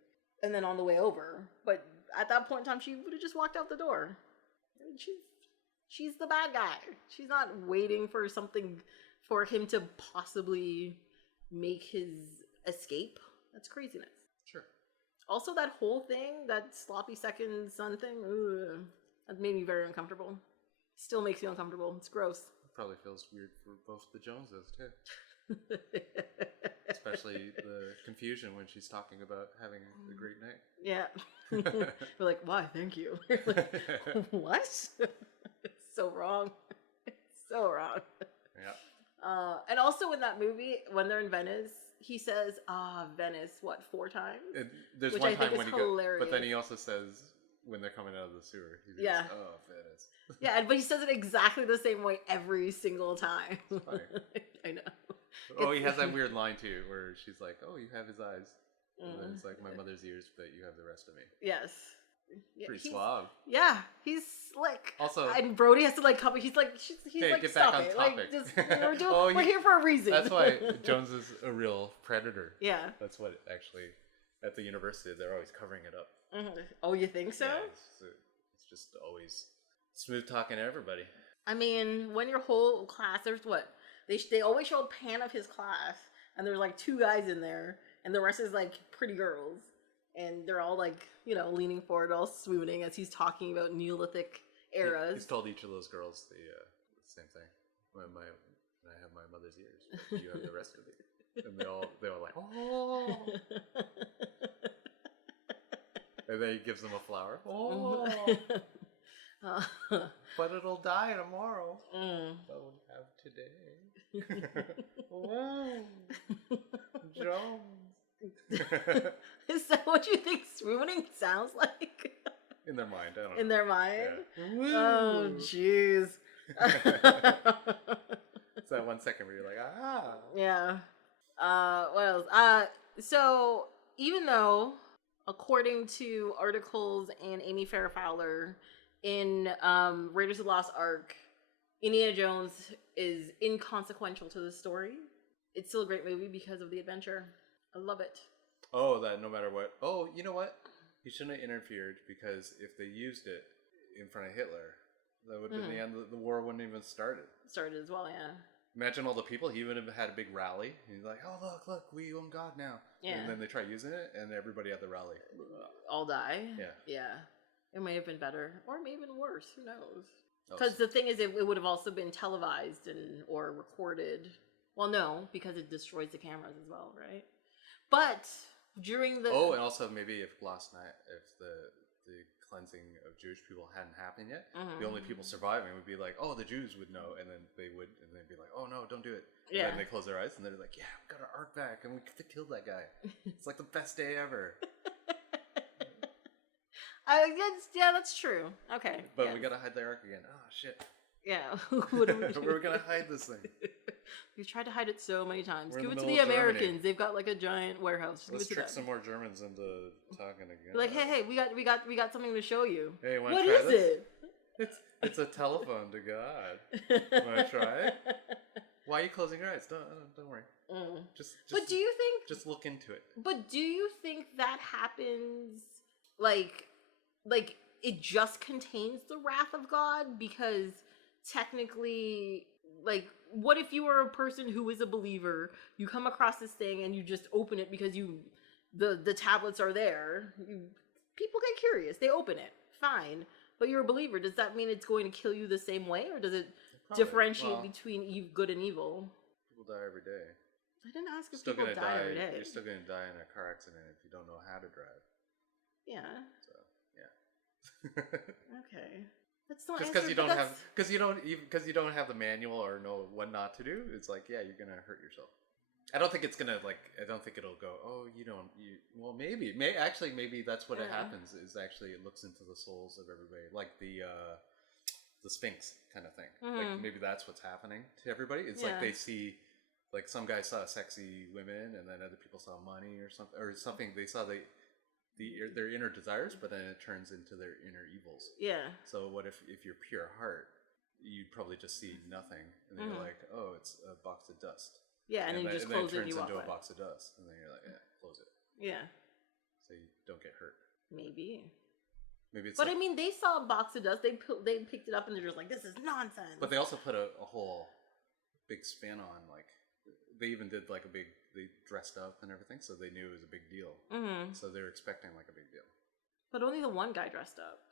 and then on the way over. But at that point in time, she would have just walked out the door. She's the bad guy. She's not waiting for something for him to possibly make his escape. That's craziness. Sure. Also, that whole thing, that sloppy second son thing, that made me very uncomfortable. Still makes me uncomfortable. It's gross. Probably feels weird for both the Joneses too. Especially the confusion when she's talking about having a great night. Yeah. We're like, why? Thank you. Like, what? It's so wrong. It's so wrong. Yeah. And also in that movie, when they're in Venice, he says, Venice, what, 4 times? There's which one I time think when is he hilarious. but then he also says, when they're coming out of the sewer, he goes, oh, Venice. Yeah, but he says it exactly the same way every single time. I know. Oh, he has that weird line too, where she's like, "Oh, you have his eyes," and then it's like my mother's ears, but you have the rest of me. Yes. Pretty suave. Yeah, he's slick. Also, and Brody has to like cover. He's like, hey, like, get stop back on it. topic. Like, just, we're here for a reason. That's why Jones is a real predator. Yeah. That's what it actually. at the university, they're always covering it up. Mm-hmm. Oh, you think so? Yeah, it's just always smooth talking to everybody. I mean, when your whole class, there's what? They always show a pan of his class, and there's like 2 guys in there, and the rest is like pretty girls. And they're all like, leaning forward, all swooning as he's talking about Neolithic eras. He's told each of those girls the same thing. When I have my mother's ears, you have the rest of it. And they all like, oh. And then he gives them a flower. Oh. But it'll die tomorrow. Don't have today. Oh. Jones. Is that what you think swooning sounds like? In their mind, I don't know. In their mind? Yeah. Oh, jeez. It's that 1 second where you're like, ah. Yeah. What else? So, even though, according to articles and Amy Farrah Fowler, in Raiders of the Lost Ark, Indiana Jones is inconsequential to the story, it's still a great movie because of the adventure. I love it. Oh, that no matter what. Oh, you know what? He shouldn't have interfered, because if they used it in front of Hitler, that would have been the end. The war wouldn't even started. Started as well, yeah. Imagine all the people. He would have had a big rally. He's like, oh, look, we own God now. Yeah. And then they try using it, and everybody at the rally all die. Yeah. Yeah. It might have been better, or maybe even worse. Who knows? Because the thing is, it would have also been televised or recorded. Well, no, because it destroys the cameras as well, right? But during the and also maybe if the cleansing of Jewish people hadn't happened yet, the only people surviving would be like, oh, the Jews would know, and then they'd be like, oh no, don't do it. And then they close their eyes and they're like, yeah, we got our ark back and we killed that guy. It's like the best day ever. Yeah, that's true. Okay, but we gotta hide the ark again. Oh shit. Yeah. Where are we gonna hide this thing? We've tried to hide it so many times. We're Give in it the to the middle of Americans. Germany. They've got like a giant warehouse. Just Let's give it to trick them. some more Germans into talking again. Be like, hey, we got something to show you. Hey, what is this? it? It's a telephone to God. Want to try it? Why are you closing your eyes? Don't worry. Just. But do you think? Just look into it. But do you think that happens? Like it just contains the wrath of God? Because technically, like, what if you were a person who is a believer? You come across this thing and you just open it because the tablets are there. People get curious. They open it. Fine. But you're a believer. Does that mean it's going to kill you the same way, or does it differentiate between good and evil? People die every day. I didn't ask if people die every day. You're still going to die in a car accident if you don't know how to drive. Yeah. So yeah. Okay. That's not just because you don't have the manual or know what not to do. It's like, yeah, you're gonna hurt yourself. I don't think it's gonna I don't think it'll go, oh, well, maybe that's what it happens, is actually it looks into the souls of everybody, like the Sphinx kind of thing. Like maybe that's what's happening to everybody. It's like they see, like some guys saw sexy women and then other people saw money or something. They saw their inner desires, but then it turns into their inner evils. Yeah. So what if you're pure heart, you'd probably just see nothing, and then you're like, oh, it's a box of dust. Yeah, and then you just close it and you walk away. It turns into a box of dust, and then you're like, yeah, close it. Yeah. So you don't get hurt. Maybe it's. But I mean, they saw a box of dust. They picked it up and they're just like, this is nonsense. But they also put a whole big spin on, like, they even did like they dressed up and everything, so they knew it was a big deal. So they were expecting like a big deal. But only the one guy dressed up.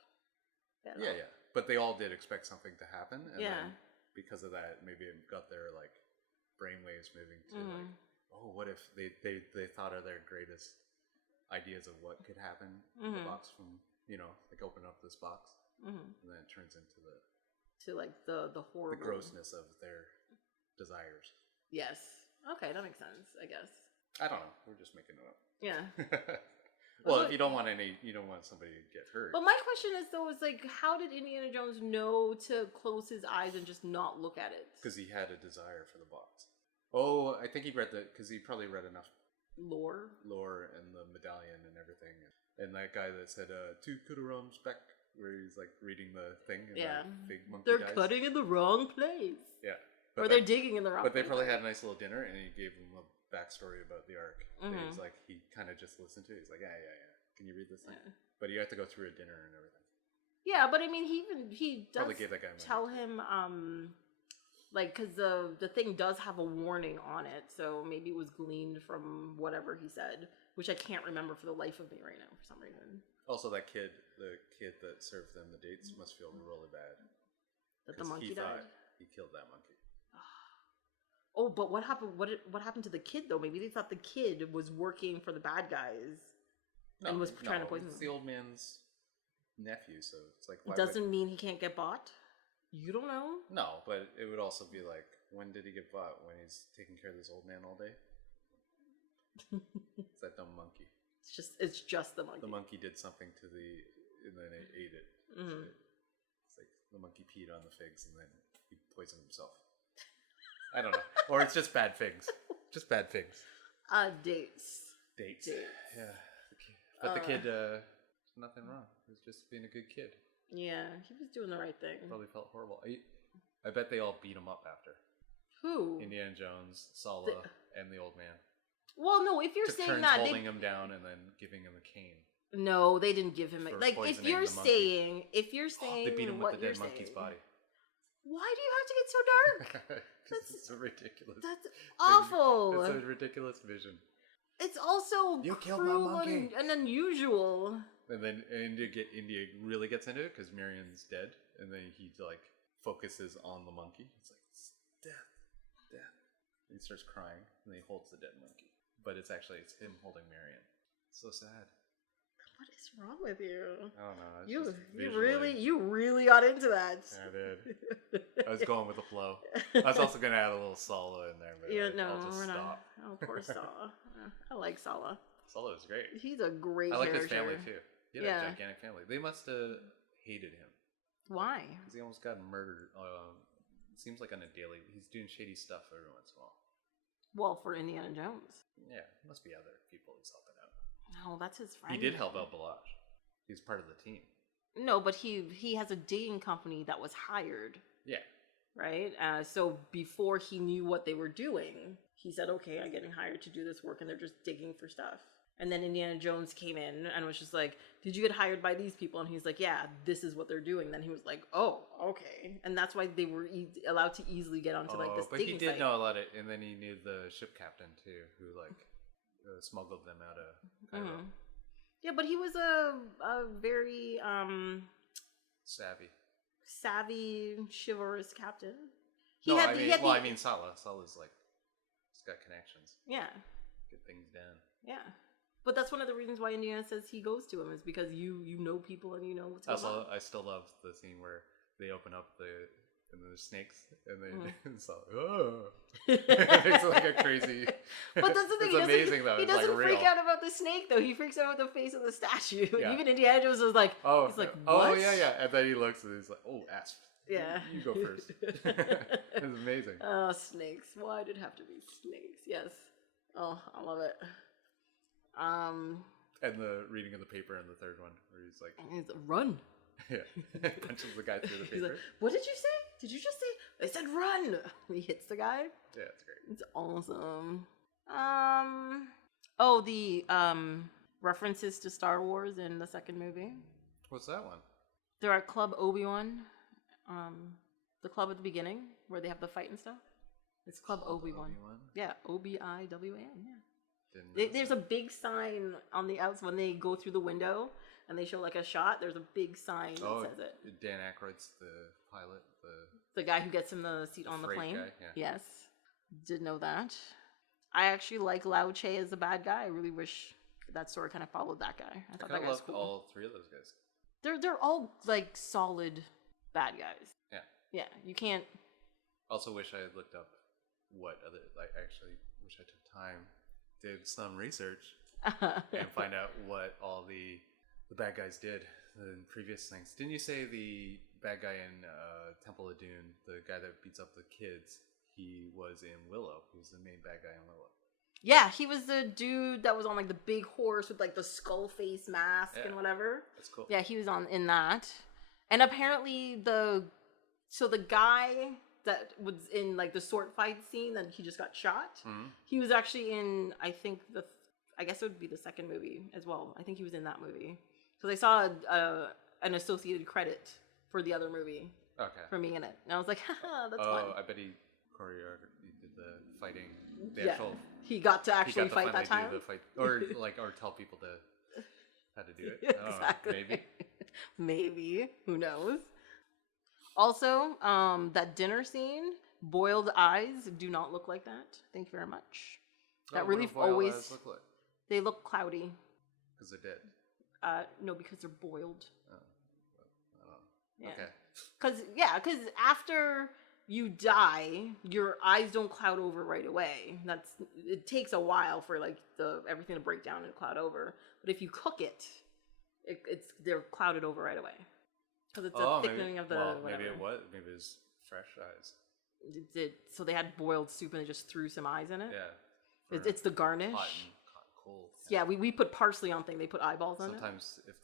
Yeah. But they all did expect something to happen, and then because of that, maybe it got their like brainwaves moving to like, oh, what if they thought of their greatest ideas of what could happen in the box from, like open up this box, and then it turns into the horrible, the grossness of their desires. Yes. Okay, that makes sense, I guess. I don't know. We're just making it up. Yeah. Well, if you don't want somebody to get hurt. But my question is, though, is like, how did Indiana Jones know to close his eyes and just not look at it? Because he had a desire for the box. Oh, I think he because he probably read enough lore and the medallion and everything. And that guy that said, two Kudurums back, where he's like reading the thing. And the big monkey They're guys. Cutting in the wrong place. Yeah. Or they're digging in the wrong place. But they probably had a nice little dinner, and he gave them a backstory about the Ark. He's like, he kind of just listened to it. He's like, yeah. Can you read this thing? Yeah. But you have to go through a dinner and everything. Yeah, but I mean, he does probably gave that guy money. Tell him, like, because the thing does have a warning on it, so maybe it was gleaned from whatever he said, which I can't remember for the life of me right now for some reason. Also, the kid that served them the dates must feel really bad. That the monkey died? He killed that monkey. Oh, but what happened? What happened to the kid though? Maybe they thought the kid was working for the bad guys and was trying to poison them. It's the old man's nephew, so it's like. It doesn't mean he can't get bought. You don't know. No, but it would also be like, when did he get bought? When he's taking care of this old man all day? It's that dumb monkey. It's just the monkey. The monkey did something to and then it ate it. Mm-hmm. It's like the monkey peed on the figs and then he poisoned himself. I don't know. Or it's just bad figs. Just bad figs. Dates. Yeah. But the kid, nothing wrong. He was just being a good kid. Yeah, he was doing the right thing. Probably felt horrible. I bet they all beat him up after. Who? Indiana Jones, Sala, and the old man. Well, no, if you're saying that, holding him down and then giving him a cane. No, they didn't give him like if you're saying they beat him with the dead monkey's body. Why do you have to get so dark? That's so ridiculous. That's awful. It's a ridiculous vision. It's also you killed my monkey and unusual. And then India really gets into it because Marion's dead, and then he like focuses on the monkey. It's like it's death. And he starts crying, and then he holds the dead monkey. But it's him holding Marion. So sad. What is wrong with you? I don't know. You really got into that. I did. I was going with the flow. I was also gonna add a little Sala in there, but I'll just stop. Oh, poor Sala. I like Sala. Sala is great. He's a great I like character. his family too. He had a gigantic family. They must have hated him. Why? Because he almost got murdered. It seems like on a daily. He's doing shady stuff every once in a while. Well, for Indiana Jones. Yeah, must be other people he's helping out. No, that's his friend. He did help out Balaj. He's part of the team. No, but he has a digging company that was hired. Yeah. Right? So before he knew what they were doing, he said, okay, I'm getting hired to do this work, and they're just digging for stuff. And then Indiana Jones came in and was just like, did you get hired by these people? And he's like, yeah, this is what they're doing. Then he was like, oh, okay. And that's why they were allowed to easily get onto like this digging site. But he did know a lot of, and then he knew the ship captain too, who like smuggled them out of Cairo. Mm-hmm. Yeah, but he was a very savvy, chivalrous captain. I mean Sala. Sala's like, he's got connections. Yeah. Get things done. Yeah. But that's one of the reasons why Indiana says he goes to him, is because you know people and you know what's going on. I still love the scene where they open up and there's snakes and then it's like, oh. It's like a crazy. But that's the thing. It's amazing though. He doesn't freak out about the snake though. He freaks out about the face of the statue. Yeah. Even Indiana Jones was like, he's like, what? Oh yeah. And then he looks and he's like, oh, asp. Yeah. You go first. It's amazing. Oh, snakes. Why did it have to be snakes? Yes. Oh, I love it. And the reading of the paper in the third one, where he's like, run. Yeah, punches the guy through the paper. He's like, what did you say? Did you just say? I said run. He hits the guy. Yeah, it's great. It's awesome. The references to Star Wars in the second movie. What's that one? They're at Club Obi-Wan. The club at the beginning where they have the fight and stuff. It's Club Obi-Wan. Yeah, Obiwan. Yeah. There's a big sign on the outside when they go through the window and they show like a shot. There's a big sign that says it. Dan Aykroyd's the pilot, the guy who gets him the seat on the plane. Guy, yeah. Yes, did know that. I actually like Lao Che as the bad guy. I really wish that story kind of followed that guy. I thought that guy was cool. All three of those guys. They're all like solid bad guys. Yeah. Yeah, you can't. Also, wish I had looked up what other. I actually wish I took time. Did some research and find out what all the bad guys did in previous things. Didn't you say the bad guy in Temple of Doom, the guy that beats up the kids, he was in Willow? He was the main bad guy in Willow. Yeah, he was the dude that was on like the big horse with like the skull face mask and whatever. That's cool. Yeah, he was in that. And apparently the guy that was in like the sword fight scene that he just got shot. Mhm. He was actually in, I think I guess it would be the second movie as well. I think he was in that movie because I saw an associated credit for the other movie Okay. for me in it, and I was like, haha, that's Oh, fun. I bet he did the fighting. The Yeah. actual. He got to He actually got to fight that finally time. do the fight, or tell people how to do it. I don't Exactly. know. Maybe. Maybe. Who knows? Also, that dinner scene, boiled eyes do not look like that. Thank you very much. That really always Look like? they look cloudy. Because they're dead. No, because they're boiled. Oh. I don't know. Yeah. Okay. Because after you die, your eyes don't cloud over right away. It takes a while for like everything to break down and cloud over. But if you cook it, they're clouded over right away. Because it's a thickening of the. Well, whatever. maybe it was. Maybe it was fresh eyes. So they had boiled soup and they just threw some eyes in it. Yeah. It's the garnish. Hot and cold. Yeah, we put parsley on thing. They put eyeballs on Sometimes if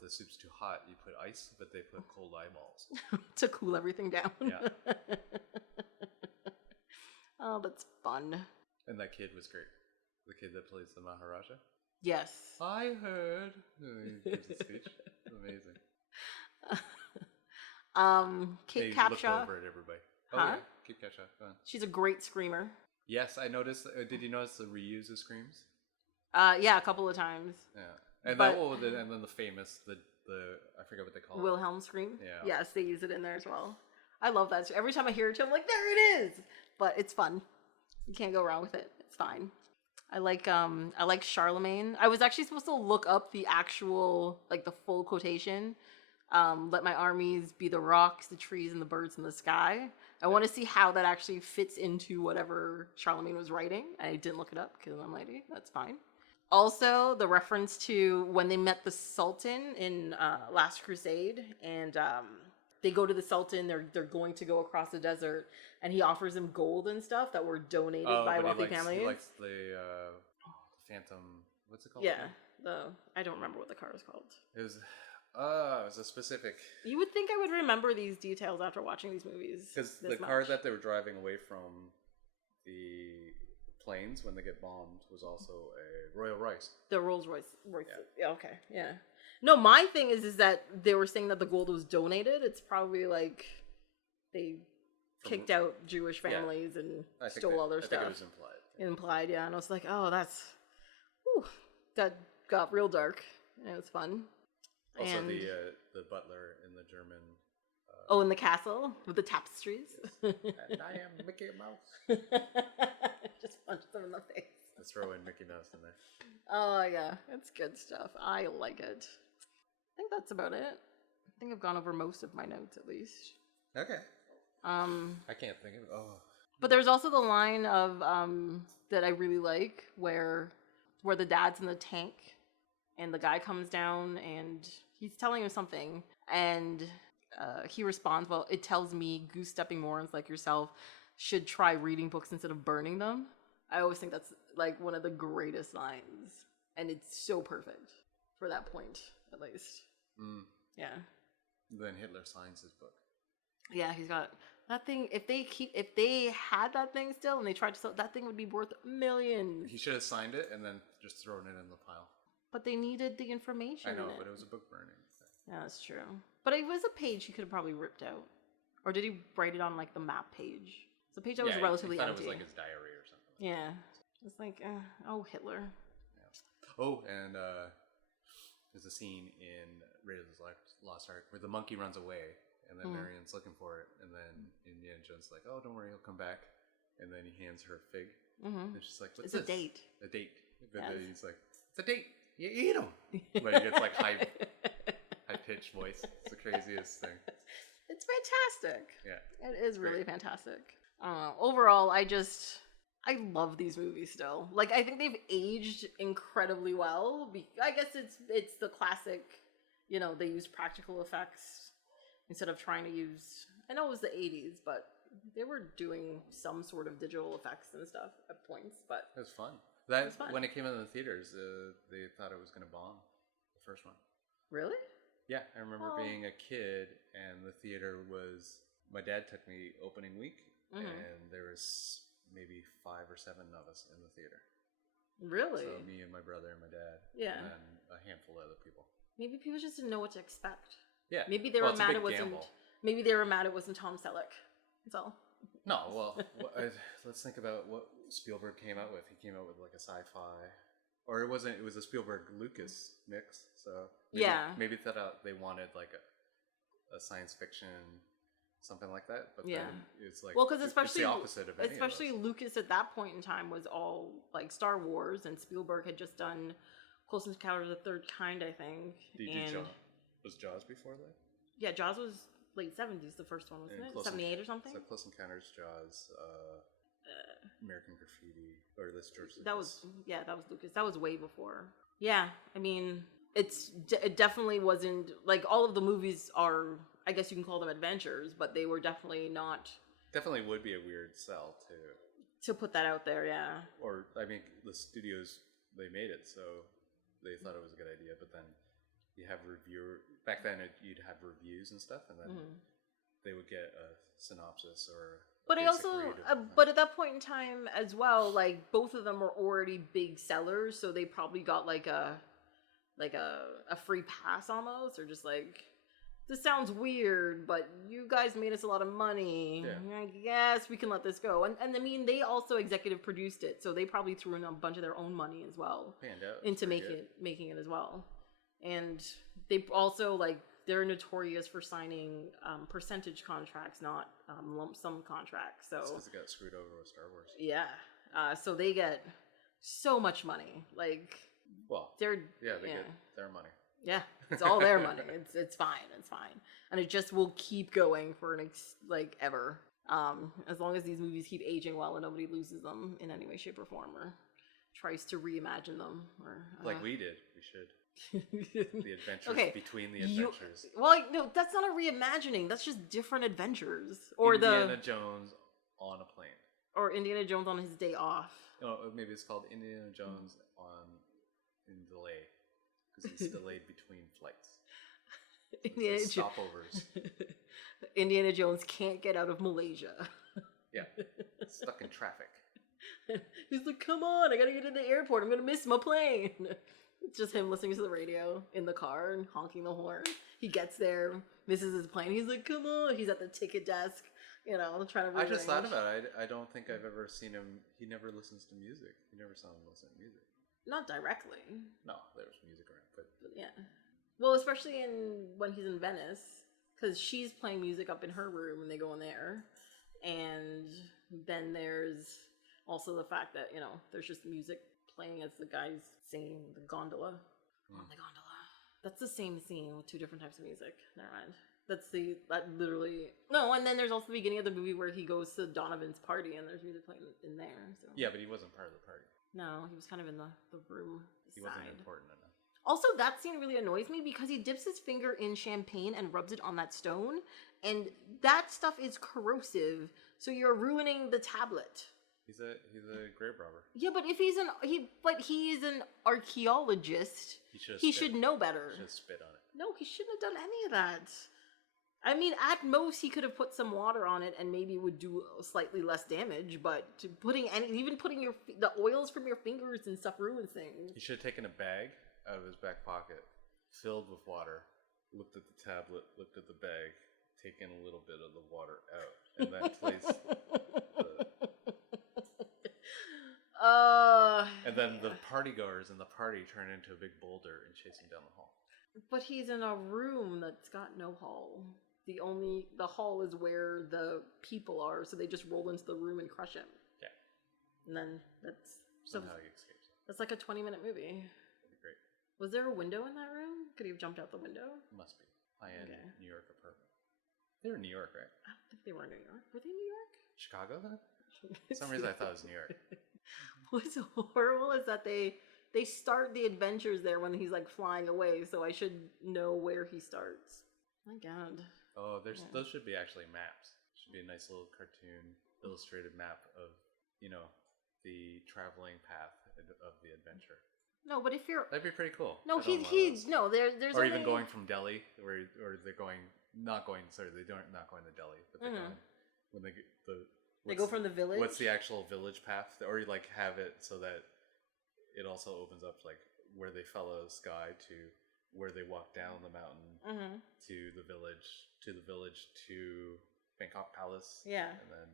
the soup's too hot, you put ice, but they put cold eyeballs it to cool everything down. Yeah. Oh, that's fun. And that kid was great. The kid that plays the Maharaja. Yes. I heard. He gives a speech. Amazing. Kate They looked Capshaw. over at everybody. Huh? Oh, yeah. Kate Capshaw. Go on. She's a great screamer. Yes, I noticed. Did you notice the reuse of screams? Yeah, a couple of times. Yeah, and then the famous the I forget what they call it. Wilhelm scream. Yeah. Yes, they use it in there as well. I love that. Every time I hear it, I'm like, there it is. But it's fun. You can't go wrong with it. It's fine. I like Charlemagne. I was actually supposed to look up the actual like the full quotation. Let my armies be the rocks, the trees, and the birds in the sky. I want to see how that actually fits into whatever Charlemagne was writing. I didn't look it up because I'm like, that's fine. Also, the reference to when they met the Sultan in Last Crusade, and they go to the Sultan. They're going to go across the desert, and he offers them gold and stuff that were donated by wealthy families. He likes the Phantom. What's it called? Yeah, I don't remember what the car was called. It was a specific. You would think I would remember these details after watching these movies. Because the car that they were driving away from the planes when they get bombed was also a Royal Royce. The Rolls Royce. Yeah. Okay. Yeah. No, my thing is that they were saying that the gold was donated. It's probably like they kicked out Jewish families and stole all their stuff. I think it was implied. Implied, yeah. And I was like, oh, that got real dark. And it was fun. Also, and the butler in the German. In the castle with the tapestries. Yes. And I am Mickey Mouse. Just punch them in the face. Let's throw in Mickey Mouse in there. Oh yeah, it's good stuff. I like it. I think that's about it. I think I've gone over most of my notes at least. Okay. I can't think of it. Oh. But there's also the line of that I really like where the dad's in the tank and the guy comes down and he's telling him something and he responds, well, it tells me goose-stepping morons like yourself should try reading books instead of burning them. I always think that's like one of the greatest lines. And it's so perfect for that point, at least. Mm. Yeah. Then Hitler signs his book. Yeah, he's got that thing. If they had that thing still and they tried to sell, that thing would be worth millions. He should have signed it and then just thrown it in the pile. But they needed the information. I know, in but it was a book burning. Yeah, that's true. But it was a page he could have probably ripped out, or did he write it on like the map page? It's a page that was relatively empty. It was like his diary or something. Yeah, it's like Hitler. Yeah. Oh, and there's a scene in Raiders of the Lost Ark where the monkey runs away, and then Marion's looking for it, and then Indiana Jones is like, "Oh, don't worry, he'll come back." And then he hands her a fig, and she's like, "What's this?" It's a date. A date. But Yes. then he's like, "It's a date. You eat them." But he gets like high pitched voice. It's the craziest thing. It's fantastic. Yeah, it is really fantastic. Overall, I love these movies still. Like, I think they've aged incredibly well. I guess it's the classic, they used practical effects instead of trying to use, I know it was the 80s, but they were doing some sort of digital effects and stuff at points, but it was fun. It was fun. When it came into the theaters, they thought it was going to bomb, the first one. Really? Yeah, I remember being a kid, and the theater was my dad took me opening week, Mm-hmm. and there was maybe 5 or 7 of us in the theater. Really? So me and my brother and my dad, Yeah. and then a handful of other people. Maybe people just didn't know what to expect. Yeah. Maybe they Well, were it's a mad big it wasn't. gamble. Maybe they were mad it wasn't Tom Selleck. That's all. No, well, let's think about what Spielberg came out with. He came out with like a sci-fi, or it wasn't. It was a Spielberg-Lucas mix. So maybe they wanted like a science fiction, something like that. But then it's like, well, because especially it's the opposite of any especially of those. Lucas at that point in time was all like Star Wars, and Spielberg had just done Close Encounters of the Third Kind, I think. Did you do Jaws? Was Jaws before that? Yeah, Jaws was late 70s. The first one, wasn't it? 78 or something. So Close Encounters, Jaws, American Graffiti, or this George Lucas. That was Lucas. That was way before. Yeah, I mean, it definitely wasn't like all of the movies are. I guess you can call them adventures, but they were definitely not. Definitely would be a weird sell to put that out there. Yeah. Or I mean, the studios they made it, so they thought it was a good idea. But then you have back then you'd have reviews and stuff, and then they would get a synopsis or. But but at that point in time as well, like both of them were already big sellers, so they probably got like a free pass almost, or just like, this sounds weird, but you guys made us a lot of money. Yeah. I guess we can let this go. And I mean, they also executive produced it, so they probably threw in a bunch of their own money as well into making it as well. And they also they're notorious for signing percentage contracts, not lump sum contracts. So because they got screwed over with Star Wars. Yeah. So they get so much money. Like, well, they get their money. Yeah, it's all their money. It's fine. It's fine, and it just will keep going for ever. As long as these movies keep aging well and nobody loses them in any way, shape, or form, or tries to reimagine them, or like we did. We should. The adventures between the adventures. No, that's not a reimagining. That's just different adventures. Or Indiana Jones on a plane. Or Indiana Jones on his day off. No, maybe it's called Indiana Jones in delay. Because he's delayed between flights. Stopovers. Indiana Jones can't get out of Malaysia. Yeah, stuck in traffic. He's like, come on, I gotta get to the airport. I'm gonna miss my plane. It's just him listening to the radio in the car and honking the horn. He gets there, misses his plane. He's like, come on. He's at the ticket desk, trying to rearrange. I just thought about it. I don't think I've ever seen him. He never listens to music. You never saw him listen to music. Not directly. No, there was music around, but yeah. Well, especially when he's in Venice, because she's playing music up in her room and they go in there, and then there's also the fact that there's just music playing as the guy's singing the gondola on the gondola. That's the same scene with two different types of music. Never mind. And then there's also the beginning of the movie where he goes to Donovan's party and there's music playing in there. So. Yeah, but he wasn't part of the party. No, he was kind of in the room. He wasn't important enough. Also, that scene really annoys me because he dips his finger in champagne and rubs it on that stone, and that stuff is corrosive. So you're ruining the tablet. He's a grave robber. Yeah, but if he's an archaeologist, he should know better. He should spit on it. No, he shouldn't have done any of that. I mean, at most he could have put some water on it and maybe it would do slightly less damage. But putting the oils from your fingers and stuff ruins things. He should have taken a bag out of his back pocket, filled with water, looked at the tablet, looked at the bag, taken a little bit of the water out, and then placed. And then the partygoers in the party turn into a big boulder and chase him down the hall. But he's in a room that's got no hall. The hall is where the people are, so they just roll into the room and crush him. Yeah. And then that's somehow he escapes. That's like a 20-minute movie. That'd be great. Was there a window in that room? Could he have jumped out the window? Must be. High-end New York apartment. They were in New York, right? I don't think they were in New York. Were they in New York? Chicago then? For some reason I thought it was New York. What's horrible is that they start the adventures there when he's flying away, so I should know where he starts. My God. Oh, those should be actually maps. Should be a nice little cartoon illustrated map of the traveling path of the adventure. No, but if you're that'd be pretty cool. No, there's or even going from Delhi, or they're going not going to Delhi, but they're going when they go from the village. What's the actual village path, or you like have it so that it also opens up like where they follow the sky to where they walk down the mountain to the village to Bangkok Palace, and then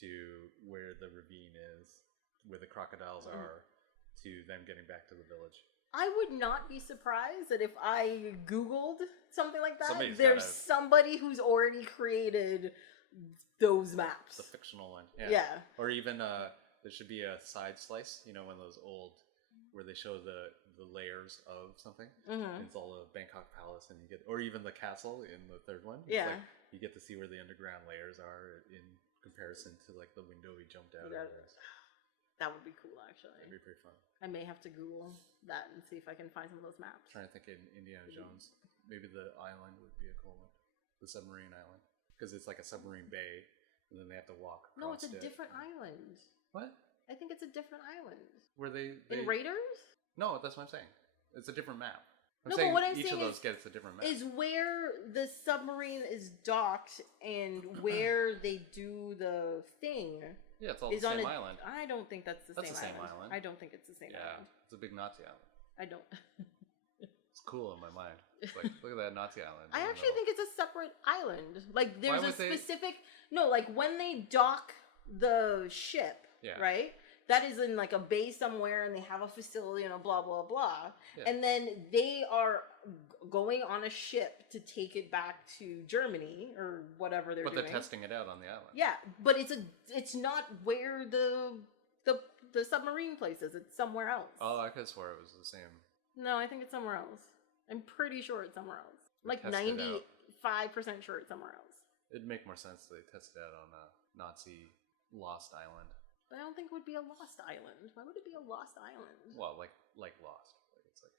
to where the ravine is, where the crocodiles are, to them getting back to the village. I would not be surprised that if I Googled something like that, There's somebody who's already created those maps. The fictional one. Yeah. Or even there should be a side slice, you know, one of those old where they show the layers of something. It's all a Bangkok Palace, and you get, or even the castle in the third one. It's like, you get to see where the underground layers are in comparison to like the window we jumped out of. That would be cool, actually. That'd be pretty fun. I may have to Google that and see if I can find some of those maps. I'm trying to think in Indiana Jones, maybe the island would be a cool one, the submarine island, because it's like a submarine bay, and then they have to walk across. No, it's a different island. What? I think it's a different island. Where they in Raiders? No, that's what I'm saying. It's a different map. I'm no, saying but what I'm each saying of those gets a different map. Is where the submarine is docked and where they do the thing. Yeah, it's all the same island. I don't think that's the same island. I don't think it's the same island. Yeah, it's a big Nazi island. I don't. It's cool in my mind. It's like, look at that Nazi island. I actually think it's a separate island. Like, there's a specific... No, like, when they dock the ship, right? That is in, like, a bay somewhere, and they have a facility and a blah, blah, blah. Yeah. And then they are going on a ship to take it back to Germany, or whatever they're doing. But they're testing it out on the island. Yeah, but it's not where the submarine place is. It's somewhere else. Oh, I could have swore it was the same. No, I think it's somewhere else. I'm pretty sure it's somewhere else. Like 95% sure it's somewhere else. It'd make more sense if they tested it out on a Nazi lost island. But I don't think it would be a lost island. Why would it be a lost island? Well, like lost. Like it's like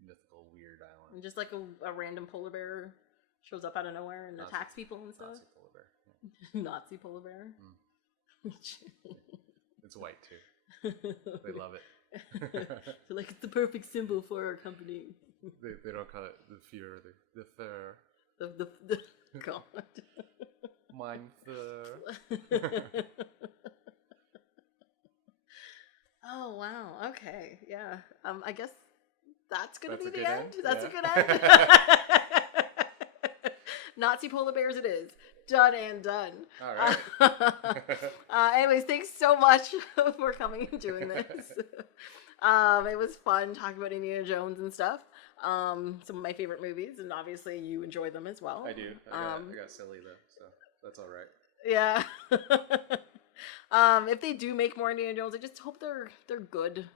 mythical, weird island. And just like a random polar bear shows up out of nowhere and attacks people and stuff. Nazi polar bear. Yeah. Nazi polar bear. It's white too. They love it. So like it's the perfect symbol for our company. They don't call it the Fuhrer, the Fuhrer. The God. Mein Fuhrer. Oh wow! Okay, yeah. I guess that's gonna be the end. end. That's a good end. Nazi polar bears, it is. Done and done. All right. Anyways, thanks so much for coming and doing this. It was fun talking about Indiana Jones and stuff. Some of my favorite movies, and obviously you enjoy them as well. I do. I got silly though, so that's all right. Yeah. If they do make more Indiana Jones, I just hope they're good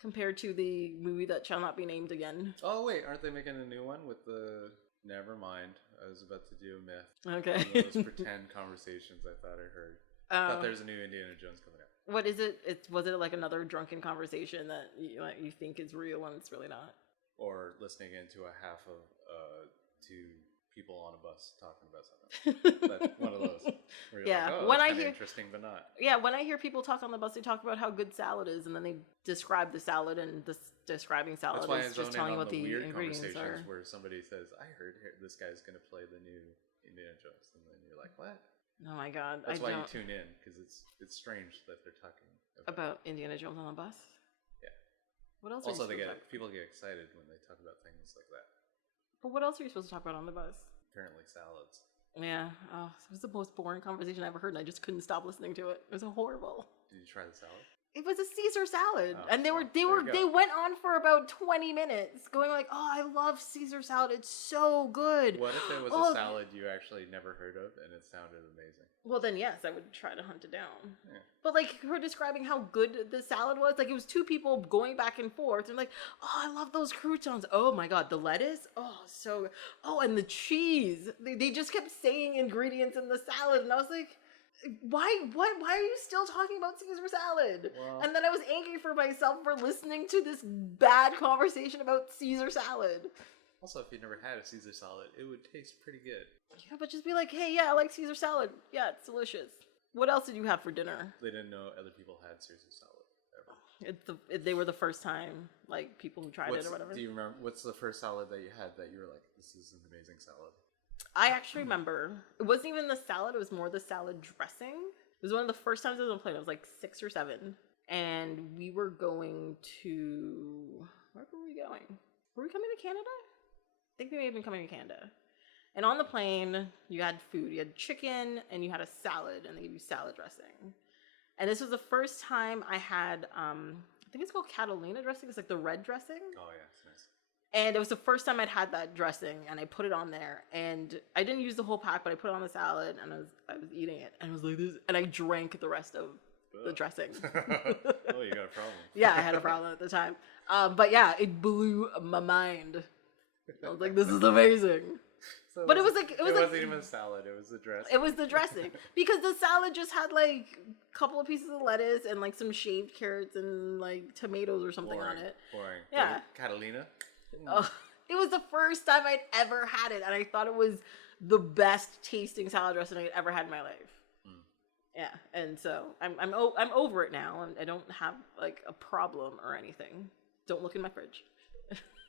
compared to the movie that shall not be named again. Oh wait, aren't they making a new one with the? Never mind. I was about to do a myth. Okay. Those pretend conversations I thought I heard. I thought there's a new Indiana Jones coming out. What is it? Was it like another drunken conversation that you think is real and it's really not? Or listening into a half of two people on a bus talking about something. That's one of those. Where you're like, oh, when I hear interesting, but not. Yeah, when I hear people talk on the bus, they talk about how good salad is, and then they describe the salad, and describing salad is just telling you what the weird ingredients are. Where somebody says, "I heard this guy's going to play the new Indiana Jones," and then you're like, "What?" Oh my god! That's why you tune in, because it's strange that they're talking about Indiana Jones on the bus. Yeah. What else? Also, people get excited when they talk about things like that. But what else are you supposed to talk about on the bus? Apparently, salads. Yeah. Oh, it was the most boring conversation I ever heard, and I just couldn't stop listening to it. It was horrible. Did you try the salad? It was a Caesar salad, and they went on for about 20 minutes, going like, "Oh, I love Caesar salad. It's so good." What if it was a salad you actually never heard of, and it sounded amazing? Well, then yes, I would try to hunt it down. Yeah. But like her describing how good the salad was, like it was two people going back and forth, and like, "Oh, I love those croutons. Oh my god, the lettuce. Oh, so good. Oh, and the cheese." They just kept saying ingredients in the salad, and I was like, why are you still talking about Caesar salad? Well, and then I was angry for myself for listening to this bad conversation about Caesar salad. Also, if you never had a Caesar salad, it would taste pretty good. Yeah, but just be like, "Hey, yeah, I like Caesar salad. Yeah, it's delicious." What else did you have for dinner? They didn't know other people had Caesar salad ever. They were the first time, like, people who tried it or whatever. Do you remember, what's the first salad that you had that you were like, "This is an amazing salad"? I actually remember, it wasn't even the salad, it was more the salad dressing. It was one of the first times I was on a plane. I was like 6 or 7. And we were going to... Where were we going? Were we coming to Canada? I think we may have been coming to Canada. And on the plane, you had food. You had chicken, and you had a salad, and they gave you salad dressing. And this was the first time I had, I think it's called Catalina dressing. It's like the red dressing. Oh, yeah, it's nice. And it was the first time I'd had that dressing, and I put it on there. And I didn't use the whole pack, but I put it on the salad, and I was eating it. And I was like this, and I drank the rest of the dressing. Oh, you got a problem. Yeah, I had a problem at the time. But yeah, it blew my mind. I was like, this is amazing. So But it was like... It wasn't even a salad, it was the dressing. It was the dressing. Because the salad just had like a couple of pieces of lettuce and like some shaved carrots and like tomatoes or something on it. Boring. Yeah. Catalina? Oh, it was the first time I'd ever had it, and I thought it was the best tasting salad dressing I'd ever had in my life. Mm. Yeah, and so I'm over it now, and I don't have like a problem or anything. Don't look in my fridge.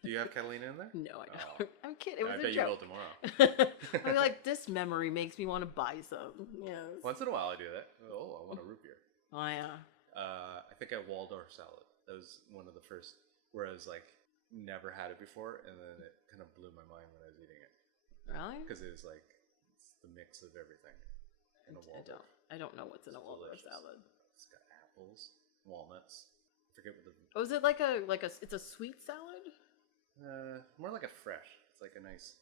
Do you have Catalina in there? No, I don't. Oh. I'm kidding. It was I a bet joke. you will tomorrow. I'm like, this memory makes me want to buy some. Yes. Once in a while I do that. Oh, I want a root beer. Oh, yeah. I think I Waldorf salad. That was one of the first where I was like, never had it before, and then it kind of blew my mind when I was eating it. Really? Because it was like, it's the mix of everything in a Waldorf. I don't know what's in a Waldorf salad. It's got apples, walnuts. I forget what the... Oh, is it like a it's a sweet salad? More like a fresh. It's like a nice,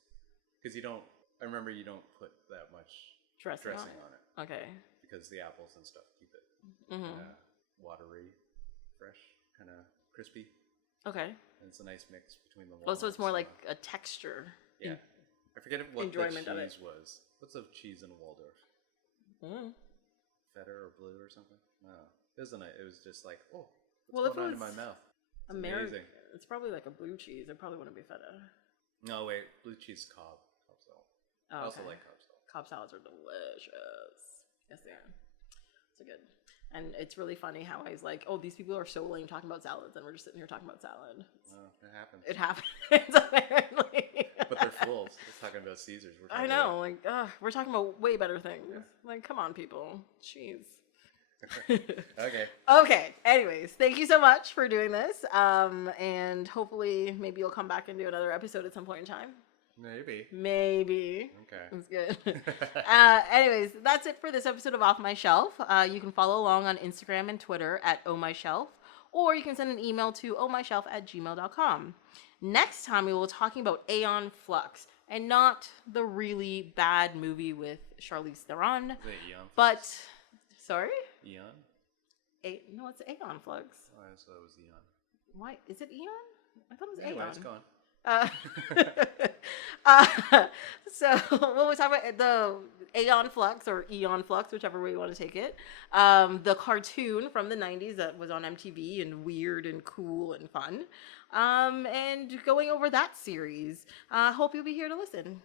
because you don't. I remember you don't put that much dressing on it. Okay. Because the apples and stuff keep it watery, fresh, kind of crispy. Okay. And it's a nice mix between the. Oh, so it's more like a texture. Yeah. I forget what the cheese was. What's the cheese in Waldorf? Feta or blue or something? No, it wasn't. It was just like, oh, what's going on in my mouth? American. It's probably like a blue cheese. It probably wouldn't be feta. No, wait. Blue cheese Cobb salad. Oh, I also like Cobb salad. Cobb salads are delicious. Yes, they are. So good. And it's really funny how I was like, oh, these people are so lame talking about salads, and we're just sitting here talking about salad. Oh, it happens. It happens, apparently. But they're fools. They're talking about Caesars. I know. Like, we're talking about way better things. Yeah. Like, come on, people. Jeez. Okay. Anyways, thank you so much for doing this. And hopefully, maybe you'll come back and do another episode at some point in time. Maybe. Okay. That's good. Anyways, that's it for this episode of Off My Shelf. You can follow along on Instagram and Twitter at ohmyshelf, or you can send an email to ohmyshelf@gmail.com. Next time, we will be talking about Aeon Flux, and not the really bad movie with Charlize Theron. Is it Aeon Flux? But, sorry? Eon? No, it's Aeon Flux. Oh, I thought it was Eon. Why? Is it Eon? I thought it was anyway, Aeon. It's gone. So when we talk about the Aeon Flux or Eon Flux, whichever way you want to take it, the cartoon from the 90s that was on MTV and weird and cool and fun, and going over that series. Hope you'll be here to listen.